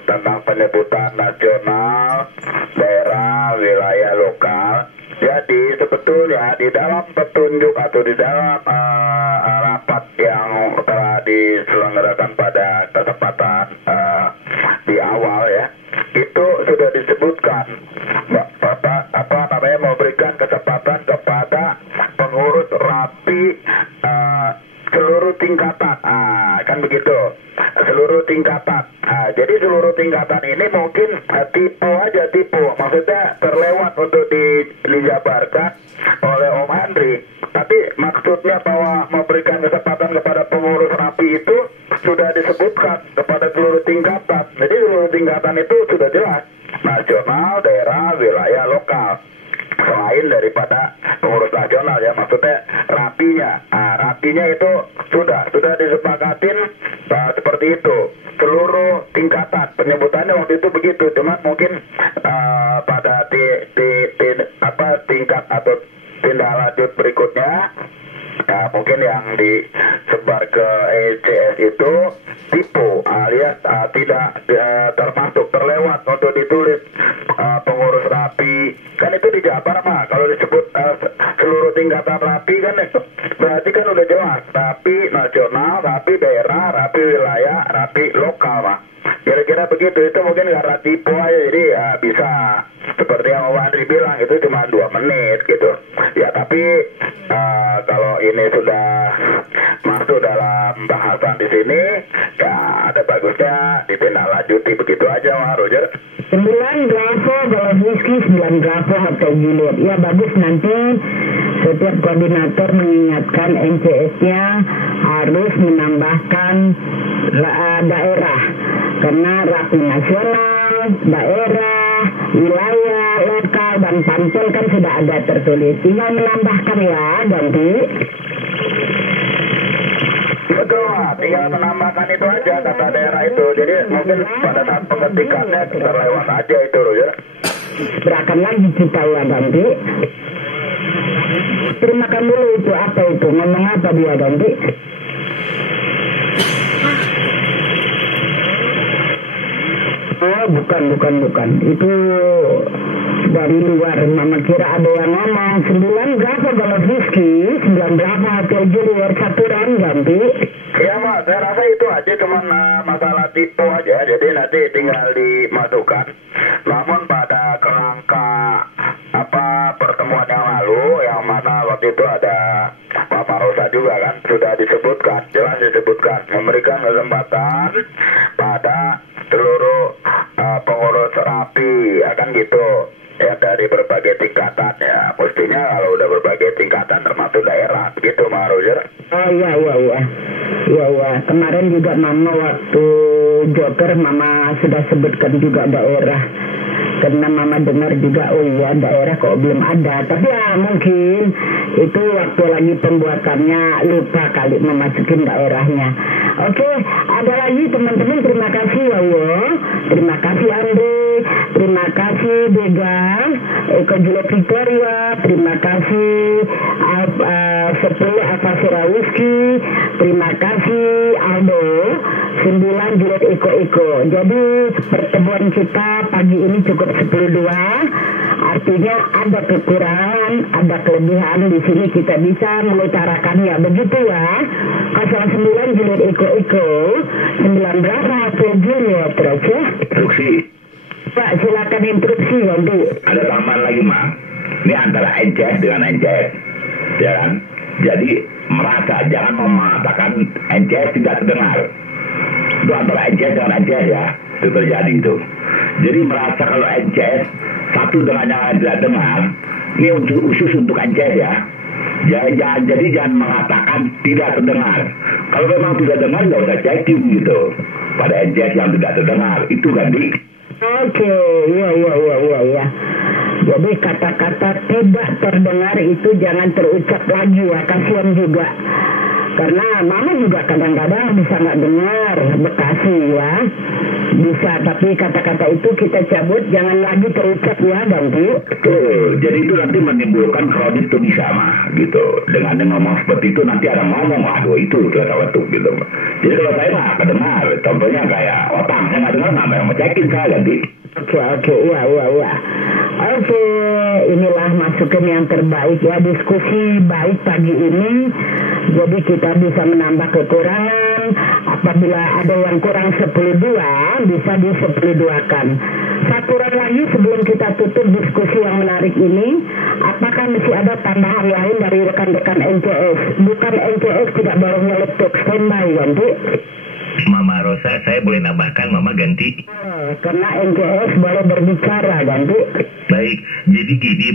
tentang penyebutan nasional, daerah, wilayah lokal. Jadi sebetulnya di dalam petunjuk atau di dalam rapat yang telah diselenggarakan pada kesempatan di awal ya, itu sudah disebutkan memberikan kesempatan kepada pengurus RAPI seluruh tingkatan, kan begitu, seluruh tingkatan. Jadi seluruh tingkatan ini mungkin tipu, maksudnya terlewat untuk dijabarkan oleh Om Andri. Tapi maksudnya bahwa memberikan kesempatan kepada pengurus RAPI itu sudah disebutkan kepada seluruh tingkatan. Jadi seluruh tingkatan itu sudah jelas, nasional, daerah, wilayah, lokal. Selain daripada pengurus nasional ya, maksudnya rapinya. Rapinya itu sudah disepakatin seperti itu. Seluruh tingkatan, penyebutannya waktu itu begitu. Cuma mungkin pada tingkat atau tindak lanjut berikutnya, mungkin yang disebar ke ECS itu tipu alias tidak termasuk, terlewat untuk ditulis pengurus RAPI. Kan itu di Jabar mah kalau disebut seluruh tingkatan RAPI kan berarti kan udah jelas RAPI nasional, RAPI daerah, RAPI wilayah, RAPI lokal mah. Kira-kira begitu. Itu mungkin karena tipu aja, jadi bisa seperti yang Om Andri bilang itu cuma 2 menit gitu ya. Tapi kalau ini sudah masuk dalam bahasan di sini ya, ada bagusnya ditindaklanjuti begitu aja Mas Roger. 9 Bravo Golf Whiskey 9 Bravo Hotel Juliet. Ya bagus, nanti setiap koordinator mengingatkan NCS-nya harus menambahkan daerah, karena RAPI nasional, daerah, wilayah, lokal, dan pampel kan sudah ada tertulis. Tinggal menambahkan ya ganti. Betul, tinggal menambahkan itu aja kata daerah itu. Jadi mungkin pada saat pengetikannya terlewat aja itu loh ya. Berakan lagi kita ya ganti. Terimakan dulu itu apa itu, ngomong apa dia ganti. Oh bukan. Itu dari luar. Mama kira ada yang ngomong 9 Bravo Golf Whiskey 9 Bravo Hotel Juliet 1 run ganti. Ya Mas, saya rasa itu aja, cuman masalah tipu aja. Jadi nanti tinggal dimasukkan. Namun pada kerangka pertemuan yang lalu, yang mana waktu itu ada Mama Rosa juga kan, sudah disebutkan, jelas disebutkan, memberikan kesempatan pada seluruh pengurus rapi, ya kan gitu, ya dari berbagai tingkatan ya, mestinya kalau udah berbagai tingkatan termasuk daerah, gitu Mas Roger. Oh iya, kemarin juga Mama waktu Joker Mama sudah sebutkan juga daerah. Karena Mama dengar juga, oh iya daerah kok belum ada. Tapi ya mungkin itu waktu lagi pembuatannya lupa kali memasukin daerahnya. Oke, ada lagi teman-teman, terima kasih ya Allah. Terima kasih Andre, terima kasih Dega, Eko Juliet Victoria, terima kasih 10 Afasira Whisky, terima kasih Aldo, 9 Juliet Eko. Jadi pertemuan kita pagi ini cukup 10-2, artinya ada kekurangan, ada kelebihan di sini kita bisa mengutarakannya, begitu ya. 09 Juliet Eko, 19 Rafael Juliet, terus ya. Instruksi. Pak, silakan instruksi nanti. Ada tambahan lagi, Ma. Ini antara NCS dengan NCS, ya kan? Jadi merasa, jangan mengatakan NCS tidak terdengar. Itu antara NCS dengan NCS ya, itu terjadi itu. Jadi merasa kalau NCS satu dengan yang tidak dengar, ini khusus untuk NCS ya. Jadi jangan mengatakan tidak terdengar. Kalau memang tidak dengar, nggak usah checking gitu. Pada NCS yang tidak terdengar, itu kan di. Oke, iya. Jadi kata-kata tidak terdengar itu jangan terucap lagi ya, kasihan juga. Karena Mama juga kadang-kadang bisa nggak dengar Bekasi ya, bisa, tapi kata-kata itu kita cabut, jangan lagi terucap ya ganti. Betul, jadi itu nanti menimbulkan kredit itu bisa mah gitu. Dengan ngomong seperti itu nanti ada ngomong, aduh itu letuk gitu. Jadi kalau saya mah kedengar, contohnya kayak otak, saya nggak dengar, nggak mau cekin saya ganti. Oke, iya. Oke, inilah masukan yang terbaik ya, diskusi baik pagi ini. Jadi kita bisa menambah kekurangan. Apabila ada yang kurang 10-2, bisa di 10-2-kan. Satu lagi sebelum kita tutup diskusi yang menarik ini, apakah masih ada tambahan lain dari rekan-rekan NCS? Bukan NCS tidak boleh nyeletuk, standby ganti. Mama Rosa, saya boleh nambahkan, Mama ganti. Karena NCS boleh berbicara ganti. Baik, jadi gini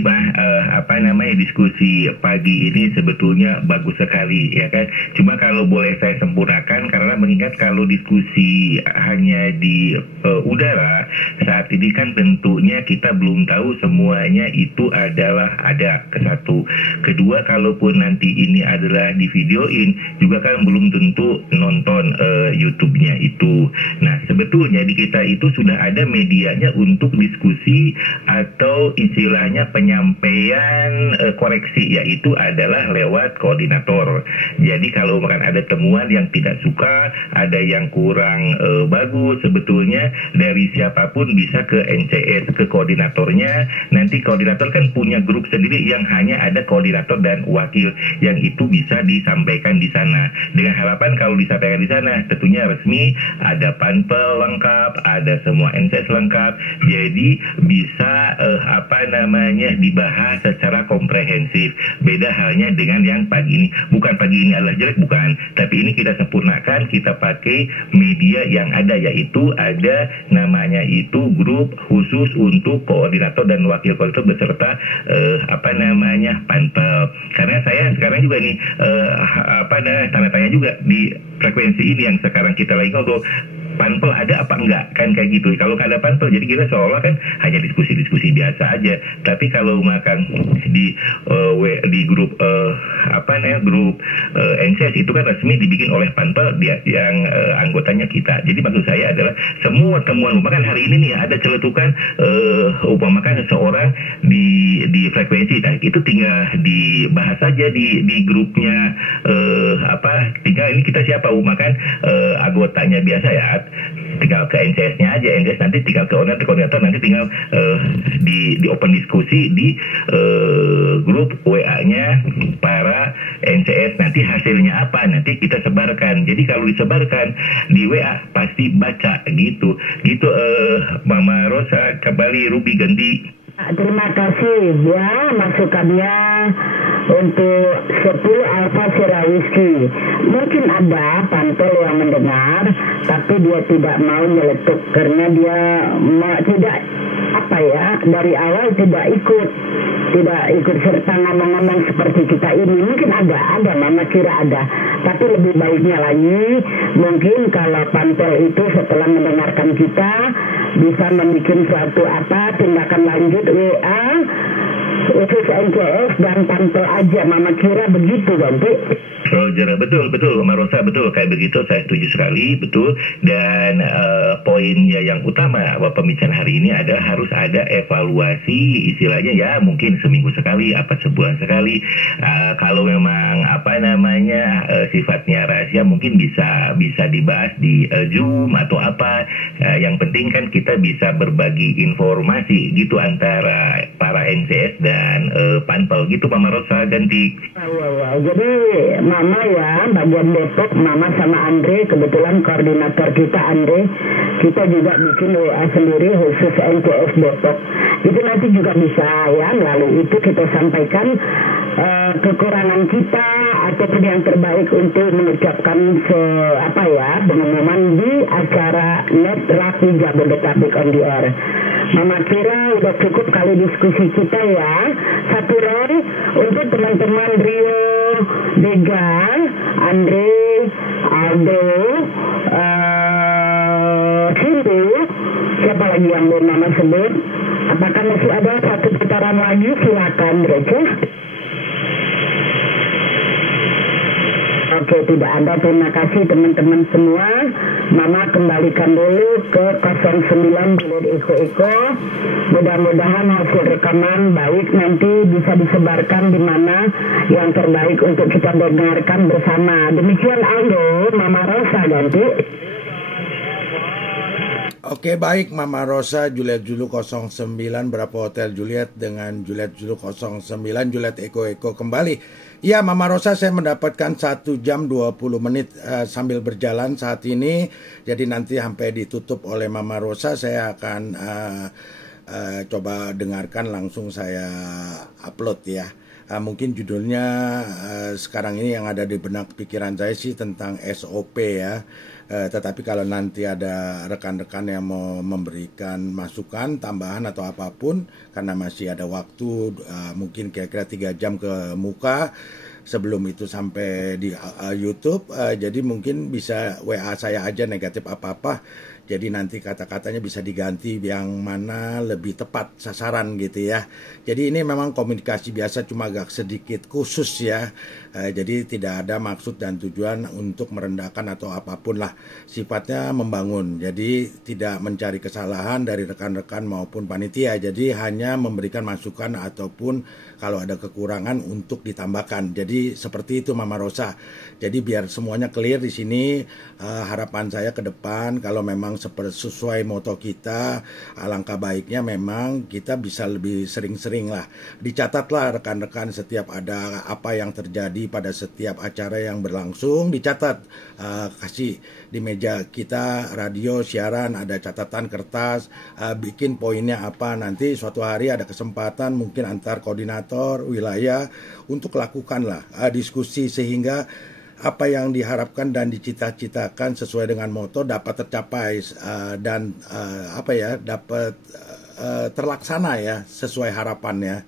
diskusi pagi ini sebetulnya bagus sekali ya kan. Cuma kalau boleh saya sempurnakan, karena mengingat kalau diskusi hanya di udara saat ini kan tentunya kita belum tahu semuanya itu adalah ada ke satu. Kedua, kalaupun nanti ini adalah di videoin juga kan belum tentu nonton YouTube-nya itu. Nah, sebetulnya di kita itu sudah ada medianya untuk diskusi atau istilahnya penyampaian koreksi, yaitu adalah lewat koordinator. Jadi kalau ada temuan yang tidak suka, ada yang kurang bagus, sebetulnya dari siapapun bisa ke NCS, ke koordinatornya. Nanti koordinator kan punya grup sendiri yang hanya ada koordinator dan wakil, yang itu bisa disampaikan di sana. Dengan harapan kalau disampaikan di sana tentunya resmi, ada panpel lengkap, ada semua NCS lengkap, jadi bisa dibahas secara komprehensif. Beda halnya dengan yang pagi ini. Bukan pagi ini adalah jelek, bukan, tapi ini kita sempurnakan, kita pakai media yang ada, yaitu ada namanya itu grup khusus untuk koordinator dan wakil koordinator beserta panpel. Karena saya sekarang juga nih tanda tanya juga di frekuensi ini yang sekarang kita lagi ngobrol, panpel ada apa enggak, kan kayak gitu. Kalau nggak ada panpel, jadi kita seolah kan hanya diskusi biasa aja. Tapi kalau makan di grup grup NCS itu kan resmi dibikin oleh panpel dia yang anggotanya kita. Jadi maksud saya adalah semua temuan, umpamakan hari ini nih ada celetukan umpamakan seseorang di frekuensi, nah itu tinggal dibahas saja di grupnya tinggal ini kita siapa umpamakan anggotanya biasa ya, tinggal ke NCS-nya aja, NCS nanti tinggal ke koordinator nanti tinggal di open diskusi di grup WA-nya para NCS. Nanti hasilnya apa, nanti kita sebarkan. Jadi kalau disebarkan di WA pasti baca gitu Mama Rosa, kembali Ruby ganti. Terima kasih ya masukannya. untuk 10 Alfa Sierra Whisky. Mungkin ada pantel yang mendengar, tapi dia tidak mau nyeletuk karena dia tidak dari awal tidak ikut serta ngomong-ngomong seperti kita ini. Mungkin ada mama kira ada, tapi lebih baiknya lagi mungkin kalau pantel itu setelah mendengarkan kita bisa membuat suatu tindakan lanjut WA khusus NCS dan pantel aja, mama kira begitu ganti. Roger, betul Mama Rosa, betul kayak begitu, saya setuju sekali, betul. Dan poinnya yang utama pembicaraan hari ini adalah harus ada evaluasi, istilahnya ya mungkin seminggu sekali, sebulan sekali. Kalau memang sifatnya rahasia mungkin bisa dibahas di Zoom atau apa. Yang penting kan kita bisa berbagi informasi gitu antara para NCS dan panpel gitu, Mama Rosa, ganti. Jadi Mama ya, bagian Depok, Mama sama Andre, kebetulan koordinator kita Andre, kita juga bikin WA sendiri khusus NCS Depok. Itu nanti juga bisa ya, melalui itu kita sampaikan kekurangan kita ataupun yang terbaik untuk mengucapkan pengumuman di acara Net Rapi Jabodetabek on the air. Mama kira udah cukup kali diskusi kita ya. Satu Roy untuk teman-teman Rio, Dega, Andre, Aldo, Cintu, siapa lagi yang belum Mama sebut? Apakah masih ada satu putaran lagi? Silakan Receh. Oke, tidak ada. Terima kasih teman-teman semua. Mama kembalikan dulu ke 09 Bulet Eko. Mudah-mudahan hasil rekaman baik, nanti bisa disebarkan di mana yang terbaik untuk kita dengarkan bersama. Demikian Aldo, Mama Rosa ganti. Oke, baik Mama Rosa, Juliet Zulu 09 berapa Hotel Juliet dengan Juliet Zulu 09 Juliet Eko kembali. Ya Mama Rosa, saya mendapatkan 1 jam 20 menit sambil berjalan saat ini. Jadi nanti sampai ditutup oleh Mama Rosa saya akan coba dengarkan langsung saya upload ya. Mungkin judulnya sekarang ini yang ada di benak pikiran saya sih tentang SOP ya. Tetapi kalau nanti ada rekan-rekan yang mau memberikan masukan, tambahan atau apapun, karena masih ada waktu mungkin kira-kira 3 jam ke muka sebelum itu sampai di YouTube, jadi mungkin bisa WA saya aja negatif apa-apa. Jadi nanti kata-katanya bisa diganti yang mana lebih tepat sasaran gitu ya. Jadi ini memang komunikasi biasa, cuma agak sedikit khusus ya. Jadi tidak ada maksud dan tujuan untuk merendahkan atau apapun lah. Sifatnya membangun. Jadi tidak mencari kesalahan dari rekan-rekan maupun panitia. Jadi hanya memberikan masukan ataupun kalau ada kekurangan untuk ditambahkan. Jadi seperti itu Mama Rosa. Jadi biar semuanya clear di sini, harapan saya ke depan kalau memang sesuai moto kita, alangkah baiknya memang kita bisa lebih sering-sering lah. Dicatatlah rekan-rekan setiap ada apa yang terjadi pada setiap acara yang berlangsung, dicatat, kasih di meja kita radio siaran ada catatan kertas, bikin poinnya apa, nanti suatu hari ada kesempatan mungkin antar koordinator wilayah untuk lakukanlah diskusi sehingga apa yang diharapkan dan dicita-citakan sesuai dengan moto dapat tercapai dan dapat terlaksana ya sesuai harapannya.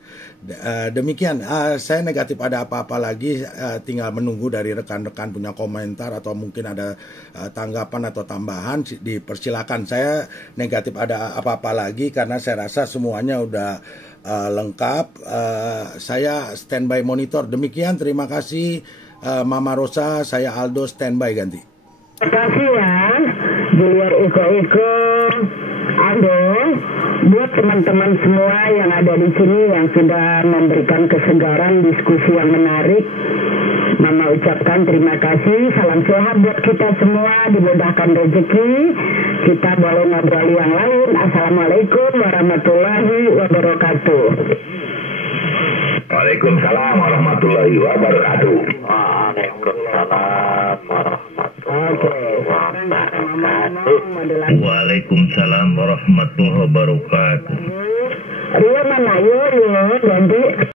Demikian, saya negatif ada apa-apa lagi, tinggal menunggu dari rekan-rekan punya komentar atau mungkin ada tanggapan atau tambahan, dipersilakan. Saya negatif ada apa-apa lagi karena saya rasa semuanya udah lengkap. Saya standby monitor. Demikian, terima kasih Mama Rosa, saya Aldo standby ganti. Terima kasih ya, Juliet Eko, Aldo, buat teman-teman semua yang ada di sini yang sudah memberikan kesegaran diskusi yang menarik. Mama ucapkan terima kasih, salam sehat buat kita semua, dimudahkan rezeki, kita boleh ngobrol yang lain. Assalamualaikum warahmatullahi wabarakatuh. Waalaikumsalam warahmatullahi wabarakatuh. Waalaikumsalam warahmatullahi wabarakatuh. Waalaikumsalam warahmatullahi wabarakatuh. Rio mana yo nanti